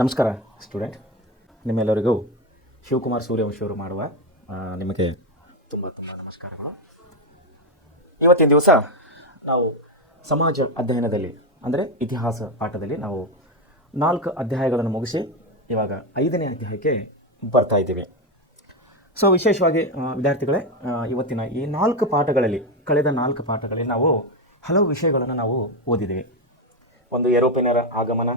ನಮಸ್ಕಾರ ಸ್ಟೂಡೆಂಟ್, ನಿಮ್ಮೆಲ್ಲರಿಗೂ ಶಿವಕುಮಾರ್ ಸೂರ್ಯವಂಶಿಯವರು ಮಾಡುವ ನಿಮಗೆ ತುಂಬ ತುಂಬ ನಮಸ್ಕಾರಗಳು. ಇವತ್ತಿನ ದಿವಸ ನಾವು ಸಮಾಜ ಅಧ್ಯಯನದಲ್ಲಿ ಅಂದರೆ ಇತಿಹಾಸ ಪಾಠದಲ್ಲಿ ನಾವು 4 ಅಧ್ಯಾಯಗಳನ್ನು ಮುಗಿಸಿ ಇವಾಗ 5ನೇ ಅಧ್ಯಾಯಕ್ಕೆ ಬರ್ತಾ ಇದ್ದೀವಿ. ಸೊ ವಿಶೇಷವಾಗಿ ವಿದ್ಯಾರ್ಥಿಗಳೇ, ಇವತ್ತಿನ ಈ 4 ಪಾಠಗಳಲ್ಲಿ ಕಳೆದ 4 ಪಾಠಗಳಲ್ಲಿ ನಾವು ಹಲವು ವಿಷಯಗಳನ್ನು ನಾವು ಓದಿದ್ದೀವಿ. ಒಂದು ಯುರೋಪಿಯನ್ನರ ಆಗಮನ,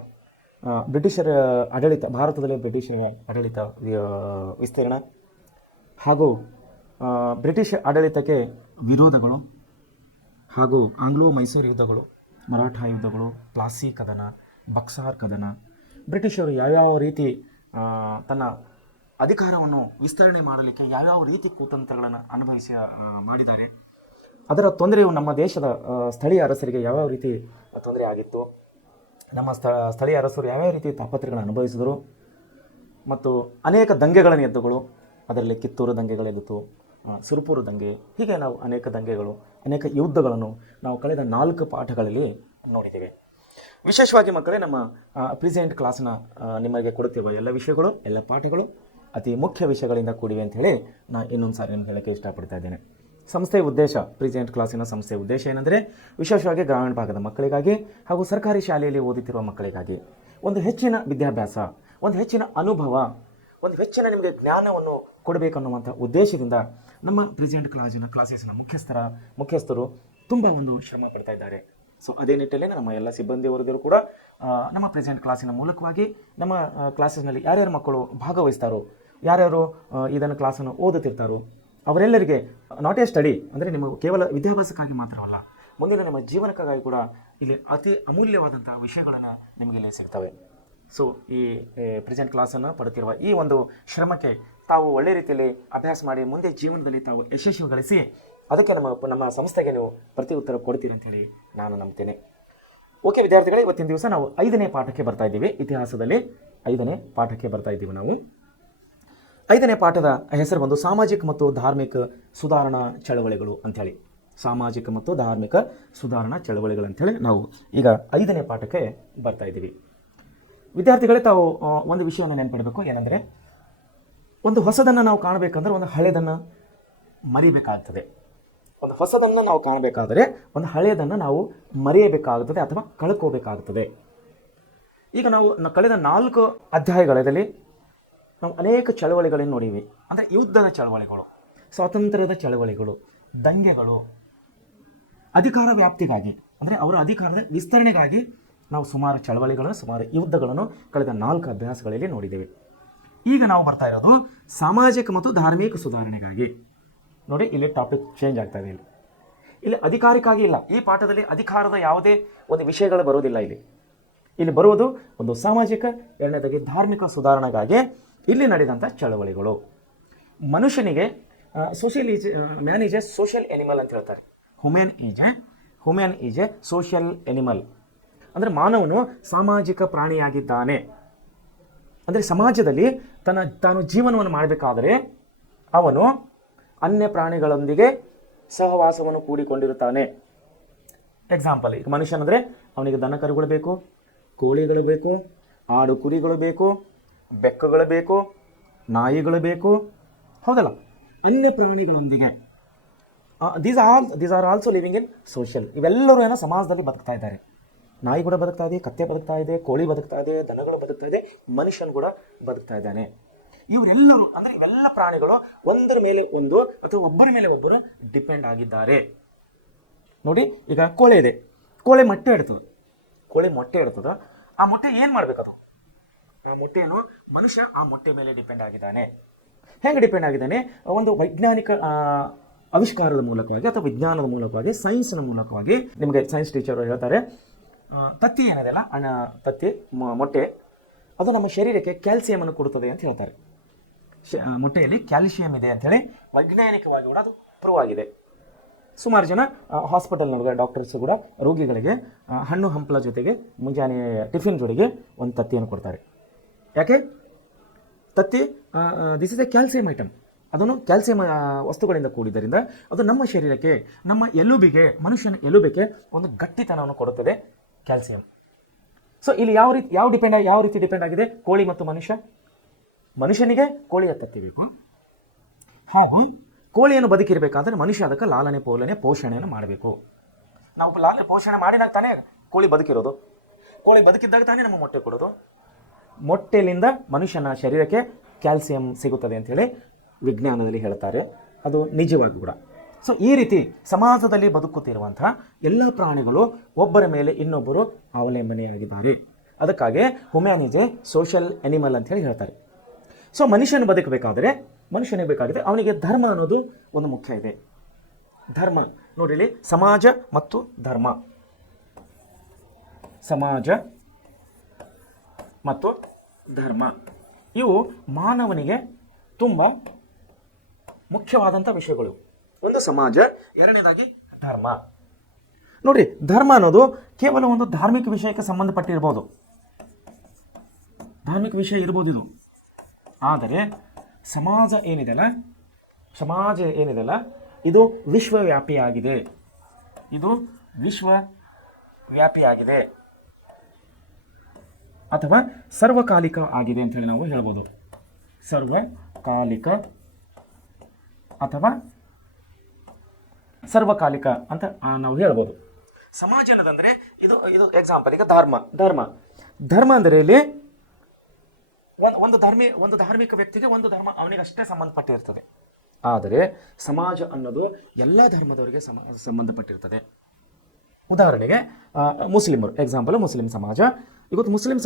ಬ್ರಿಟಿಷರ ಆಡಳಿತ, ಭಾರತದಲ್ಲಿ ಬ್ರಿಟಿಷರ ಆಡಳಿತ ವಿಸ್ತೀರ್ಣ ಹಾಗೂ ಬ್ರಿಟಿಷ್ ಆಡಳಿತಕ್ಕೆ ವಿರೋಧಗಳು ಹಾಗೂ ಆಂಗ್ಲೋ ಮೈಸೂರು ಯುದ್ಧಗಳು, ಮರಾಠ ಯುದ್ಧಗಳು, ಪ್ಲಾಸಿ ಕದನ, ಬಕ್ಸಾರ್ ಕದನ, ಬ್ರಿಟಿಷರು ಯಾವ್ಯಾವ ರೀತಿ ತನ್ನ ಅಧಿಕಾರವನ್ನು ವಿಸ್ತರಣೆ ಮಾಡಲಿಕ್ಕೆ ಯಾವ್ಯಾವ ರೀತಿ ಕುತಂತ್ರಗಳನ್ನು ಮಾಡಿದ್ದಾರೆ, ಅದರ ತೊಂದರೆಯು ನಮ್ಮ ದೇಶದ ಸ್ಥಳೀಯ ಅರಸರಿಗೆ ಯಾವ್ಯಾವ ರೀತಿ ತೊಂದರೆ ಆಗಿತ್ತು, ನಮ್ಮ ಸ್ಥಳೀಯ ಅರಸರು ಯಾವ್ಯಾವ ರೀತಿ ತಾಪತ್ರೆಗಳನ್ನು ಅನುಭವಿಸಿದರು, ಮತ್ತು ಅನೇಕ ದಂಗೆಗಳನ್ನು ಎದ್ದುಗಳು, ಅದರಲ್ಲಿ ಕಿತ್ತೂರು ದಂಗೆಗಳೆದ್ದಿತು, ಸುರಪುರ ದಂಗೆ, ಹೀಗೆ ನಾವು ಅನೇಕ ದಂಗೆಗಳು, ಅನೇಕ ಯುದ್ಧಗಳನ್ನು ನಾವು ಕಳೆದ 4 ಪಾಠಗಳಲ್ಲಿ ನೋಡಿದ್ದೇವೆ. ವಿಶೇಷವಾಗಿ ಮಕ್ಕಳೇ, ನಮ್ಮ ಪ್ರೆಸೆಂಟ್ ಕ್ಲಾಸ್ನ ನಿಮಗೆ ಕೊಡುತ್ತಿರುವ ಎಲ್ಲ ವಿಷಯಗಳು, ಎಲ್ಲ ಪಾಠಗಳು ಅತಿ ಮುಖ್ಯ ವಿಷಯಗಳಿಂದ ಕೂಡಿವೆ ಅಂತ ಹೇಳಿ ನಾನು ಇನ್ನೊಂದು ಸಾರಿ ನಿಮ್ಗೆ ಹೇಳೋಕ್ಕೆ ಇಷ್ಟಪಡ್ತಾ ಇದ್ದೇನೆ. ಸಂಸ್ಥೆಯ ಉದ್ದೇಶ, ಪ್ರೆಸೆಂಟ್ ಕ್ಲಾಸಿನ ಸಂಸ್ಥೆಯ ಉದ್ದೇಶ ಏನೆಂದರೆ, ವಿಶೇಷವಾಗಿ ಗ್ರಾಮೀಣ ಭಾಗದ ಮಕ್ಕಳಿಗಾಗಿ ಹಾಗೂ ಸರ್ಕಾರಿ ಶಾಲೆಯಲ್ಲಿ ಓದುತ್ತಿರುವ ಮಕ್ಕಳಿಗಾಗಿ ಒಂದು ಹೆಚ್ಚಿನ ವಿದ್ಯಾಭ್ಯಾಸ, ಒಂದು ಹೆಚ್ಚಿನ ಅನುಭವ, ಒಂದು ಹೆಚ್ಚಿನ ನಿಮಗೆ ಜ್ಞಾನವನ್ನು ಕೊಡಬೇಕನ್ನುವಂಥ ಉದ್ದೇಶದಿಂದ ನಮ್ಮ ಪ್ರೆಸೆಂಟ್ ಕ್ಲಾಸಸ್ನ ಮುಖ್ಯಸ್ಥರು ತುಂಬ ಒಂದು ಶ್ರಮ ಪಡ್ತಾ ಇದ್ದಾರೆ. ಸೊ ಅದೇ ನಿಟ್ಟಲ್ಲಿ ನಮ್ಮ ಎಲ್ಲ ಸಿಬ್ಬಂದಿ ವರ್ಗರು ಕೂಡ ನಮ್ಮ ಪ್ರೆಸೆಂಟ್ ಕ್ಲಾಸಿನ ಮೂಲಕವಾಗಿ ನಮ್ಮ ಕ್ಲಾಸಸ್ನಲ್ಲಿ ಯಾರ್ಯಾರು ಮಕ್ಕಳು ಭಾಗವಹಿಸ್ತಾರೋ, ಯಾರ್ಯಾರು ಇದನ್ನು ಕ್ಲಾಸನ್ನು ಓದುತ್ತಿರ್ತಾರೋ ಅವರೆಲ್ಲರಿಗೆ ನಾಟ್ ಎ ಸ್ಟಡಿ ಅಂದರೆ ನಿಮ್ಮ ಕೇವಲ ವಿದ್ಯಾಭ್ಯಾಸಕ್ಕಾಗಿ ಮಾತ್ರವಲ್ಲ, ಮುಂದಿನ ನಿಮ್ಮ ಜೀವನಕ್ಕಾಗಿ ಕೂಡ ಇಲ್ಲಿ ಅತಿ ಅಮೂಲ್ಯವಾದಂಥ ವಿಷಯಗಳನ್ನು ನಿಮಗೆ ಇಲ್ಲಿ ಸಿಗ್ತವೆ. ಸೊ ಈ ಪ್ರೆಸೆಂಟ್ ಕ್ಲಾಸನ್ನು ಪಡುತ್ತಿರುವ ಈ ಒಂದು ಶ್ರಮಕ್ಕೆ ತಾವು ಒಳ್ಳೆ ರೀತಿಯಲ್ಲಿ ಅಭ್ಯಾಸ ಮಾಡಿ ಮುಂದೆ ಜೀವನದಲ್ಲಿ ತಾವು ಯಶಸ್ವಿ ಗಳಿಸಿ ಅದಕ್ಕೆ ನಮ್ಮ ಸಂಸ್ಥೆಗೆ ನೀವು ಪ್ರತಿ ಉತ್ತರ ಕೊಡ್ತೀರಿ ಅಂತೇಳಿ ನಾನು ನಂಬ್ತೇನೆ. ಓಕೆ ವಿದ್ಯಾರ್ಥಿಗಳೇ, ಇವತ್ತಿನ ದಿವಸ ನಾವು 5ನೇ ಪಾಠಕ್ಕೆ ಬರ್ತಾ ಇದ್ದೀವಿ. ಇತಿಹಾಸದಲ್ಲಿ 5ನೇ ಪಾಠಕ್ಕೆ ಬರ್ತಾ ಇದ್ದೀವಿ ನಾವು. 5ನೇ ಪಾಠದ ಹೆಸರು ಬಂದು ಸಾಮಾಜಿಕ ಮತ್ತು ಧಾರ್ಮಿಕ ಸುಧಾರಣಾ ಚಳವಳಿಗಳು ಅಂಥೇಳಿ. ಸಾಮಾಜಿಕ ಮತ್ತು ಧಾರ್ಮಿಕ ಸುಧಾರಣಾ ಚಳವಳಿಗಳು ಅಂಥೇಳಿ ನಾವು ಈಗ 5ನೇ ಪಾಠಕ್ಕೆ ಬರ್ತಾ ಇದ್ದೀವಿ. ವಿದ್ಯಾರ್ಥಿಗಳೇ, ತಾವು ಒಂದು ವಿಷಯವನ್ನು ನೆನಪಿಡಬೇಕು. ಏನಂದರೆ, ಒಂದು ಹೊಸದನ್ನು ನಾವು ಕಾಣಬೇಕಂದ್ರೆ ಒಂದು ಹಳೆಯದನ್ನು ಮರಿಬೇಕಾಗ್ತದೆ. ಒಂದು ಹೊಸದನ್ನು ನಾವು ಕಾಣಬೇಕಾದರೆ ಒಂದು ಹಳೆಯದನ್ನು ನಾವು ಮರೆಯಬೇಕಾಗುತ್ತದೆ ಅಥವಾ ಕಳ್ಕೋಬೇಕಾಗುತ್ತದೆ. ಈಗ ನಾವು ಕಳೆದ 4 ಅಧ್ಯಾಯಗಳಲ್ಲಿ ನಾವು ಅನೇಕ ಚಳವಳಿಗಳನ್ನು ನೋಡಿವಿ. ಅಂದರೆ ಯುದ್ಧದ ಚಳವಳಿಗಳು, ಸ್ವಾತಂತ್ರ್ಯದ ಚಳವಳಿಗಳು, ದಂಗೆಗಳು, ಅಧಿಕಾರ ವ್ಯಾಪ್ತಿಗಾಗಿ ಅಂದರೆ ಅವರ ಅಧಿಕಾರದ ವಿಸ್ತರಣೆಗಾಗಿ ನಾವು ಸುಮಾರು ಚಳವಳಿಗಳು, ಸುಮಾರು ಯುದ್ಧಗಳನ್ನು ಕಳೆದ 4 ಅಭ್ಯಾಸಗಳಲ್ಲಿ ನೋಡಿದ್ದೇವೆ. ಈಗ ನಾವು ಬರ್ತಾ ಇರೋದು ಸಾಮಾಜಿಕ ಮತ್ತು ಧಾರ್ಮಿಕ ಸುಧಾರಣೆಗಾಗಿ. ನೋಡಿ, ಇಲ್ಲಿ ಟಾಪಿಕ್ ಚೇಂಜ್ ಆಗ್ತಾ ಇದೆ. ಇಲ್ಲಿ ಅಧಿಕಾರಕ್ಕಾಗಿ ಇಲ್ಲ. ಈ ಪಾಠದಲ್ಲಿ ಅಧಿಕಾರದ ಯಾವುದೇ ಒಂದು ವಿಷಯಗಳು ಬರೋದಿಲ್ಲ. ಇಲ್ಲಿ ಬರುವುದು ಒಂದು ಸಾಮಾಜಿಕ, ಎರಡನೇದಾಗಿ ಧಾರ್ಮಿಕ ಸುಧಾರಣೆಗಾಗಿ ಇಲ್ಲಿ ನಡೆದಂಥ ಚಳವಳಿಗಳು. ಮನುಷ್ಯನಿಗೆ man is A social animal ಅಂತ ಹೇಳ್ತಾರೆ. Human is A social animal ಅಂದರೆ ಮಾನವನು ಸಾಮಾಜಿಕ ಪ್ರಾಣಿಯಾಗಿದ್ದಾನೆ. ಅಂದರೆ ಸಮಾಜದಲ್ಲಿ ತಾನು ಜೀವನವನ್ನು ಮಾಡಬೇಕಾದರೆ ಅವನು ಅನ್ಯ ಪ್ರಾಣಿಗಳೊಂದಿಗೆ ಸಹವಾಸವನ್ನು ಕೂಡಿಕೊಂಡಿರುತ್ತಾನೆ. ಎಕ್ಸಾಂಪಲ್, ಈಗ ಮನುಷ್ಯನಂದರೆ ಅವನಿಗೆ ದನ ಕರುಗಳು ಬೇಕು, ಕೋಳಿಗಳು ಬೇಕು, ಆಡು ಕುರಿಗಳು ಬೇಕು, ಬೆಕ್ಕುಗಳು ಬೇಕು, ನಾಯಿಗಳು ಬೇಕು, ಹೌದಲ್ಲ. ಅನ್ಯ ಪ್ರಾಣಿಗಳೊಂದಿಗೆ these are also living in social. ಇವೆಲ್ಲರೂ ಏನೋ ಸಮಾಜದಲ್ಲಿ ಬದುಕ್ತಾ ಇದ್ದಾರೆ. ನಾಯಿ ಕೂಡ ಬದುಕ್ತಾ ಇದೆ, ಕತ್ತೆ ಬದುಕ್ತಾ ಇದೆ, ಕೋಳಿ ಬದುಕ್ತಾ ಇದೆ, ದನಗಳು ಬದುಕ್ತಾ ಇದೆ, ಮನುಷ್ಯನು ಕೂಡ ಬದುಕ್ತಾ ಇದ್ದಾನೆ. ಇವರೆಲ್ಲರೂ ಅಂದರೆ ಇವೆಲ್ಲ ಪ್ರಾಣಿಗಳು ಒಂದರ ಮೇಲೆ ಒಂದು ಅಥವಾ ಒಬ್ಬರ ಮೇಲೆ ಒಬ್ಬರು ಡಿಪೆಂಡ್ ಆಗಿದ್ದಾರೆ. ನೋಡಿ, ಈಗ ಕೋಳಿ ಇದೆ, ಕೋಳಿ ಮೊಟ್ಟೆ ಇಡ್ತದೆ. ಆ ಮೊಟ್ಟೆ ಏನು ಮಾಡಬೇಕದು? ಆ ಮೊಟ್ಟೆಯನ್ನು ಮನುಷ್ಯ ಆ ಮೊಟ್ಟೆ ಮೇಲೆ ಡಿಪೆಂಡ್ ಆಗಿದ್ದಾನೆ. ಹೆಂಗೆ ಡಿಪೆಂಡ್ ಆಗಿದ್ದಾನೆ? ಒಂದು ವೈಜ್ಞಾನಿಕ ಆವಿಷ್ಕಾರದ ಮೂಲಕವಾಗಿ ಅಥವಾ ವಿಜ್ಞಾನದ ಮೂಲಕವಾಗಿ, ಸೈನ್ಸ್ನ ಮೂಲಕವಾಗಿ. ನಿಮಗೆ ಸೈನ್ಸ್ ಟೀಚರ್ ಹೇಳ್ತಾರೆ, ತತ್ತಿ ಏನಿದೆಯಲ್ಲ, ತತ್ತಿ ಮೊಟ್ಟೆ, ಅದು ನಮ್ಮ ಶರೀರಕ್ಕೆ ಕ್ಯಾಲ್ಸಿಯಮನ್ನು ಕೊಡುತ್ತದೆ ಅಂತ ಹೇಳ್ತಾರೆ. ಮೊಟ್ಟೆಯಲ್ಲಿ ಕ್ಯಾಲ್ಸಿಯಂ ಇದೆ ಅಂಥೇಳಿ ವೈಜ್ಞಾನಿಕವಾಗಿ ಕೂಡ ಅದು ಪ್ರೂವ್ ಆಗಿದೆ. ಸುಮಾರು ಜನ ಹಾಸ್ಪಿಟಲ್ನೊಳಗೆ ಡಾಕ್ಟರ್ಸ್ ಕೂಡ ರೋಗಿಗಳಿಗೆ ಹಣ್ಣು ಹಂಪಲ ಜೊತೆಗೆ ಮುಂಜಾನೆ ಟಿಫಿನ್ ಜೊತೆಗೆ ಒಂದು ತತ್ತಿಯನ್ನು ಕೊಡ್ತಾರೆ. ಯಾಕೆ? ತತ್ತಿ this is A calcium item. ಅದನ್ನು ಕ್ಯಾಲ್ಸಿಯಂ ವಸ್ತುಗಳಿಂದ ಕೂಡಿದ್ದರಿಂದ ಅದು ನಮ್ಮ ಶರೀರಕ್ಕೆ, ನಮ್ಮ ಎಲುಬಿಗೆ, ಮನುಷ್ಯನ ಎಲುಬಿಗೆ ಒಂದು ಗಟ್ಟಿತನವನ್ನು ಕೊಡುತ್ತದೆ ಕ್ಯಾಲ್ಸಿಯಂ. ಸೊ ಇಲ್ಲಿ ಯಾವ ರೀತಿ ಡಿಪೆಂಡ್ ಆಗಿದೆ? ಕೋಳಿ ಮತ್ತು ಮನುಷ್ಯನಿಗೆ ಕೋಳಿಯ ತತ್ತಿ ಬೇಕು, ಹಾಗೂ ಕೋಳಿಯನ್ನು ಬದುಕಿರಬೇಕಾದ್ರೆ ಮನುಷ್ಯ ಅದಕ್ಕೆ ಲಾಲನೆ ಪೋಷಣೆಯನ್ನು ಮಾಡಬೇಕು. ನಾವು ಲಾಲನೆ ಪೋಷಣೆ ಮಾಡಿದಾಗ ತಾನೇ ಕೋಳಿ ಬದುಕಿರೋದು. ಕೋಳಿ ಬದುಕಿದ್ದಾಗ ತಾನೇ ನಮ್ಮ ಮೊಟ್ಟೆ ಕೊಡೋದು. ಮೊಟ್ಟೆಯಿಂದ ಮನುಷ್ಯನ ಶರೀರಕ್ಕೆ ಕ್ಯಾಲ್ಸಿಯಂ ಸಿಗುತ್ತದೆ ಅಂಥೇಳಿ ವಿಜ್ಞಾನದಲ್ಲಿ ಹೇಳ್ತಾರೆ. ಅದು ನಿಜವಾಗಿ ಕೂಡ. ಸೊ ಈ ರೀತಿ ಸಮಾಜದಲ್ಲಿ ಬದುಕುತ್ತಿರುವಂತಹ ಎಲ್ಲ ಪ್ರಾಣಿಗಳು ಒಬ್ಬರ ಮೇಲೆ ಇನ್ನೊಬ್ಬರು ಅವಲಂಬನೆಯಾಗಿದ್ದಾರೆ. ಅದಕ್ಕಾಗಿ ಹ್ಯುಮ್ಯಾನಿಸ್ ಸೋಷಿಯಲ್ ಅನಿಮಲ್ ಅಂತ ಹೇಳಿ ಹೇಳ್ತಾರೆ. ಸೊ ಮನುಷ್ಯನಿಗೆ ಬೇಕಾಗಿದೆ ಅವನಿಗೆ ಧರ್ಮ ಅನ್ನೋದು ಒಂದು ಮುಖ್ಯ ಇದೆ. ಧರ್ಮ ನೋಡಿ ಇಲ್ಲಿ, ಸಮಾಜ ಮತ್ತು ಧರ್ಮ. ಸಮಾಜ ಮತ್ತು ಧರ್ಮ ಇವು ಮಾನವನಿಗೆ ತುಂಬ ಮುಖ್ಯವಾದಂಥ ವಿಷಯಗಳು. ಒಂದು ಸಮಾಜ, ಎರಡನೇದಾಗಿ ಧರ್ಮ. ನೋಡ್ರಿ, ಧರ್ಮ ಅನ್ನೋದು ಕೇವಲ ಒಂದು ಧಾರ್ಮಿಕ ವಿಷಯಕ್ಕೆ ಸಂಬಂಧಪಟ್ಟಿರ್ಬೋದು, ಧಾರ್ಮಿಕ ವಿಷಯ ಇರ್ಬೋದು ಇದು. ಆದರೆ ಸಮಾಜ ಏನಿದೆಯಲ್ಲ ಇದು ವಿಶ್ವವ್ಯಾಪಿಯಾಗಿದೆ. ಅಥವಾ ಸರ್ವಕಾಲಿಕ ಆಗಿದೆ ಅಂತ ಹೇಳಿ ನಾವು ಹೇಳ್ಬೋದು. ಸರ್ವಕಾಲಿಕ ಅಂತ ನಾವು ಹೇಳ್ಬೋದು. ಸಮಾಜ ಅನ್ನೋದಂದ್ರೆ ಇದು ಎಕ್ಸಾಂಪಲ್. ಈಗ ಧರ್ಮ ಅಂದರೆ ಇಲ್ಲಿ ಒಂದು ಧಾರ್ಮಿಕ ವ್ಯಕ್ತಿಗೆ ಒಂದು ಧರ್ಮ ಅವನಿಗಷ್ಟೇ ಸಂಬಂಧಪಟ್ಟಿರ್ತದೆ. ಆದರೆ ಸಮಾಜ ಅನ್ನೋದು ಎಲ್ಲ ಧರ್ಮದವರಿಗೆ ಸಂಬಂಧಪಟ್ಟಿರ್ತದೆ. ಉದಾಹರಣೆಗೆ ಮುಸ್ಲಿಮರು, ಎಕ್ಸಾಂಪಲ್ ಮುಸ್ಲಿಂ ಸಮಾಜ. ಇವತ್ತು ಮುಸ್ಲಿಂ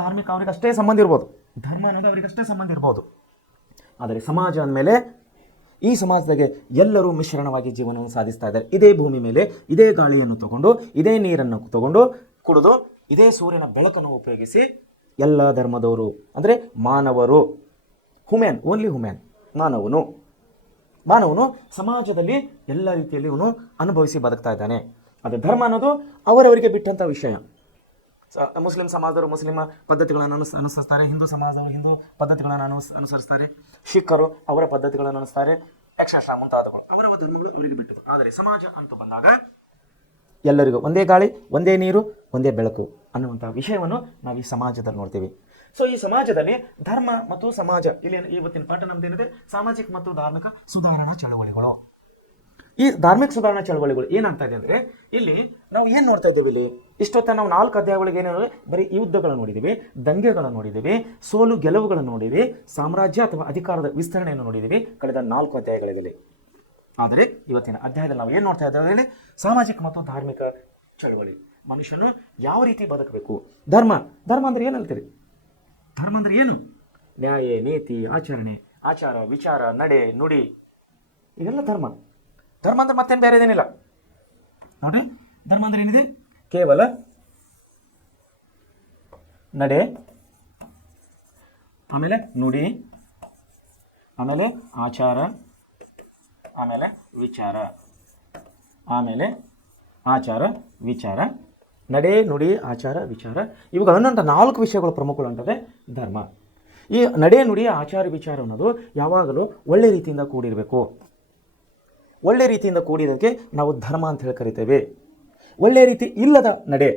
ಧಾರ್ಮಿಕ ಅವರಿಗೆ ಅಷ್ಟೇ ಸಂಬಂಧ ಇರ್ಬೋದು, ಧರ್ಮ ಅನ್ನೋದು ಅವರಿಗೆ ಅಷ್ಟೇ ಸಂಬಂಧ ಇರ್ಬೋದು. ಆದರೆ ಸಮಾಜ ಅಂದಮೇಲೆ ಈ ಸಮಾಜದಾಗೆ ಎಲ್ಲರೂ ಮಿಶ್ರಣವಾಗಿ ಜೀವನವನ್ನು ಸಾಧಿಸ್ತಾ ಇದ್ದಾರೆ. ಇದೇ ಭೂಮಿ ಮೇಲೆ ಇದೇ ಗಾಳಿಯನ್ನು ತಗೊಂಡು, ಇದೇ ನೀರನ್ನು ತಗೊಂಡು ಕುಡಿದು, ಇದೇ ಸೂರ್ಯನ ಬೆಳಕನ್ನು ಉಪಯೋಗಿಸಿ ಎಲ್ಲ ಧರ್ಮದವರು ಅಂದರೆ ಮಾನವರು, ಓನ್ಲಿ ಹ್ಯೂಮ್ಯಾನ್, ಮಾನವನು ಸಮಾಜದಲ್ಲಿ ಎಲ್ಲ ರೀತಿಯಲ್ಲಿ ಅವನು ಅನುಭವಿಸಿ ಬದುಕ್ತಾ ಇದ್ದಾನೆ. ಅದು ಧರ್ಮ ಅನ್ನೋದು ಅವರವರಿಗೆ ಬಿಟ್ಟಂಥ ವಿಷಯ. ಮುಸ್ಲಿಂ ಸಮಾಜದವರು ಮುಸ್ಲಿಂ ಪದ್ಧತಿಗಳನ್ನು ಅನುಸರಿಸ್ತಾರೆ, ಹಿಂದೂ ಸಮಾಜದವರು ಹಿಂದೂ ಪದ್ಧತಿಗಳನ್ನು ಅನುಸರಿಸ್ತಾರೆ, ಸಿಖ್ಖರು ಅವರ ಪದ್ಧತಿಗಳನ್ನು ಅನುಸರಿಸ್ತಾರೆ, ಎಕ್ಸೆಟ್ರಾ ಮುಂತಾದವುಗಳು ಅವರ ಧರ್ಮಗಳು ಅವರಿಗೆ ಬಿಟ್ಟು. ಆದರೆ ಸಮಾಜ ಅಂತ ಬಂದಾಗ ಎಲ್ಲರಿಗೂ ಒಂದೇ ಗಾಳಿ, ಒಂದೇ ನೀರು, ಒಂದೇ ಬೆಳಕು ಅನ್ನುವಂಥ ವಿಷಯವನ್ನು ನಾವು ಈ ಸಮಾಜದಲ್ಲಿ ನೋಡ್ತೀವಿ. ಸೊ ಈ ಸಮಾಜದಲ್ಲಿ ಧರ್ಮ ಮತ್ತು ಸಮಾಜ, ಇಲ್ಲಿ ಇವತ್ತಿನ ಪಾಠ ನಮ್ದೇನಿದೆ, ಸಾಮಾಜಿಕ ಮತ್ತು ಧಾರ್ಮಿಕ ಸುಧಾರಣಾ ಚಳವಳಿಗಳು. ಈ ಧಾರ್ಮಿಕ ಸುಧಾರಣಾ ಚಳವಳಿಗಳು ಏನಾಗ್ತಾ ಇದೆ ಅಂದರೆ, ಇಲ್ಲಿ ನಾವು ಏನು ನೋಡ್ತಾ ಇದ್ದೇವೆ? ಇಲ್ಲಿ ಇಷ್ಟೊತ್ತ ನಾವು 4 ಅಧ್ಯಾಯಗಳಿಗೆ ಏನೇನು ಬರೀ ಯುದ್ಧಗಳನ್ನು ನೋಡಿದ್ದೀವಿ, ದಂಗೆಗಳನ್ನು ನೋಡಿದ್ದೀವಿ, ಸೋಲು ಗೆಲುವುಗಳನ್ನು ನೋಡಿದ್ದೀವಿ, ಸಾಮ್ರಾಜ್ಯ ಅಥವಾ ಅಧಿಕಾರದ ವಿಸ್ತರಣೆಯನ್ನು ನೋಡಿದ್ದೀವಿ ಕಳೆದ 4 ಅಧ್ಯಾಯಗಳಲ್ಲಿ. ಆದರೆ ಇವತ್ತಿನ ಅಧ್ಯಾಯದಲ್ಲಿ ನಾವು ಏನು ನೋಡ್ತಾ ಇದ್ದೇವೆ? ಸಾಮಾಜಿಕ ಮತ್ತು ಧಾರ್ಮಿಕ ಚಳವಳಿ. ಮನುಷ್ಯನು ಯಾವ ರೀತಿ ಬದುಕಬೇಕು? ಧರ್ಮ ಅಂದ್ರೆ ಏನು ಹೇಳ್ತೀರಿ? ಧರ್ಮ ಅಂದ್ರೆ ಏನು? ನ್ಯಾಯ, ನೀತಿ, ಆಚಾರ, ವಿಚಾರ, ನಡೆ, ನುಡಿ, ಇವೆಲ್ಲ ಧರ್ಮ ಅಂದ್ರೆ ಮತ್ತೇನು ಬೇರೆ ಏನಿಲ್ಲ ನೋಡ್ರಿ. ಧರ್ಮ ಅಂದ್ರೆ ಏನಿದೆ? ಕೇವಲ ನಡೆ, ಆಮೇಲೆ ನುಡಿ, ಆಮೇಲೆ ಆಚಾರ, ಆಮೇಲೆ ವಿಚಾರ, ನಡೆ, ನುಡಿ, ಆಚಾರ, ವಿಚಾರ, ಇವುಗಳನ್ನು 4 ವಿಷಯಗಳು ಪ್ರಮುಖಗಳು ಅಂತದೆ ಧರ್ಮ. ಈ ನಡೆ, ನುಡಿ, ಆಚಾರ, ವಿಚಾರ ಅನ್ನೋದು ಯಾವಾಗಲೂ ಒಳ್ಳೆ ರೀತಿಯಿಂದ ಕೂಡಿರಬೇಕು. ಒಳ್ಳೆ ರೀತಿಯಿಂದ ಕೂಡಿದಕ್ಕೆ ನಾವು ಧರ್ಮ ಅಂತ ಹೇಳಿ ಕರಿತೇವೆ. ಒಳ್ಳೆ ರೀತಿ ಇಲ್ಲದ ನಡೆ,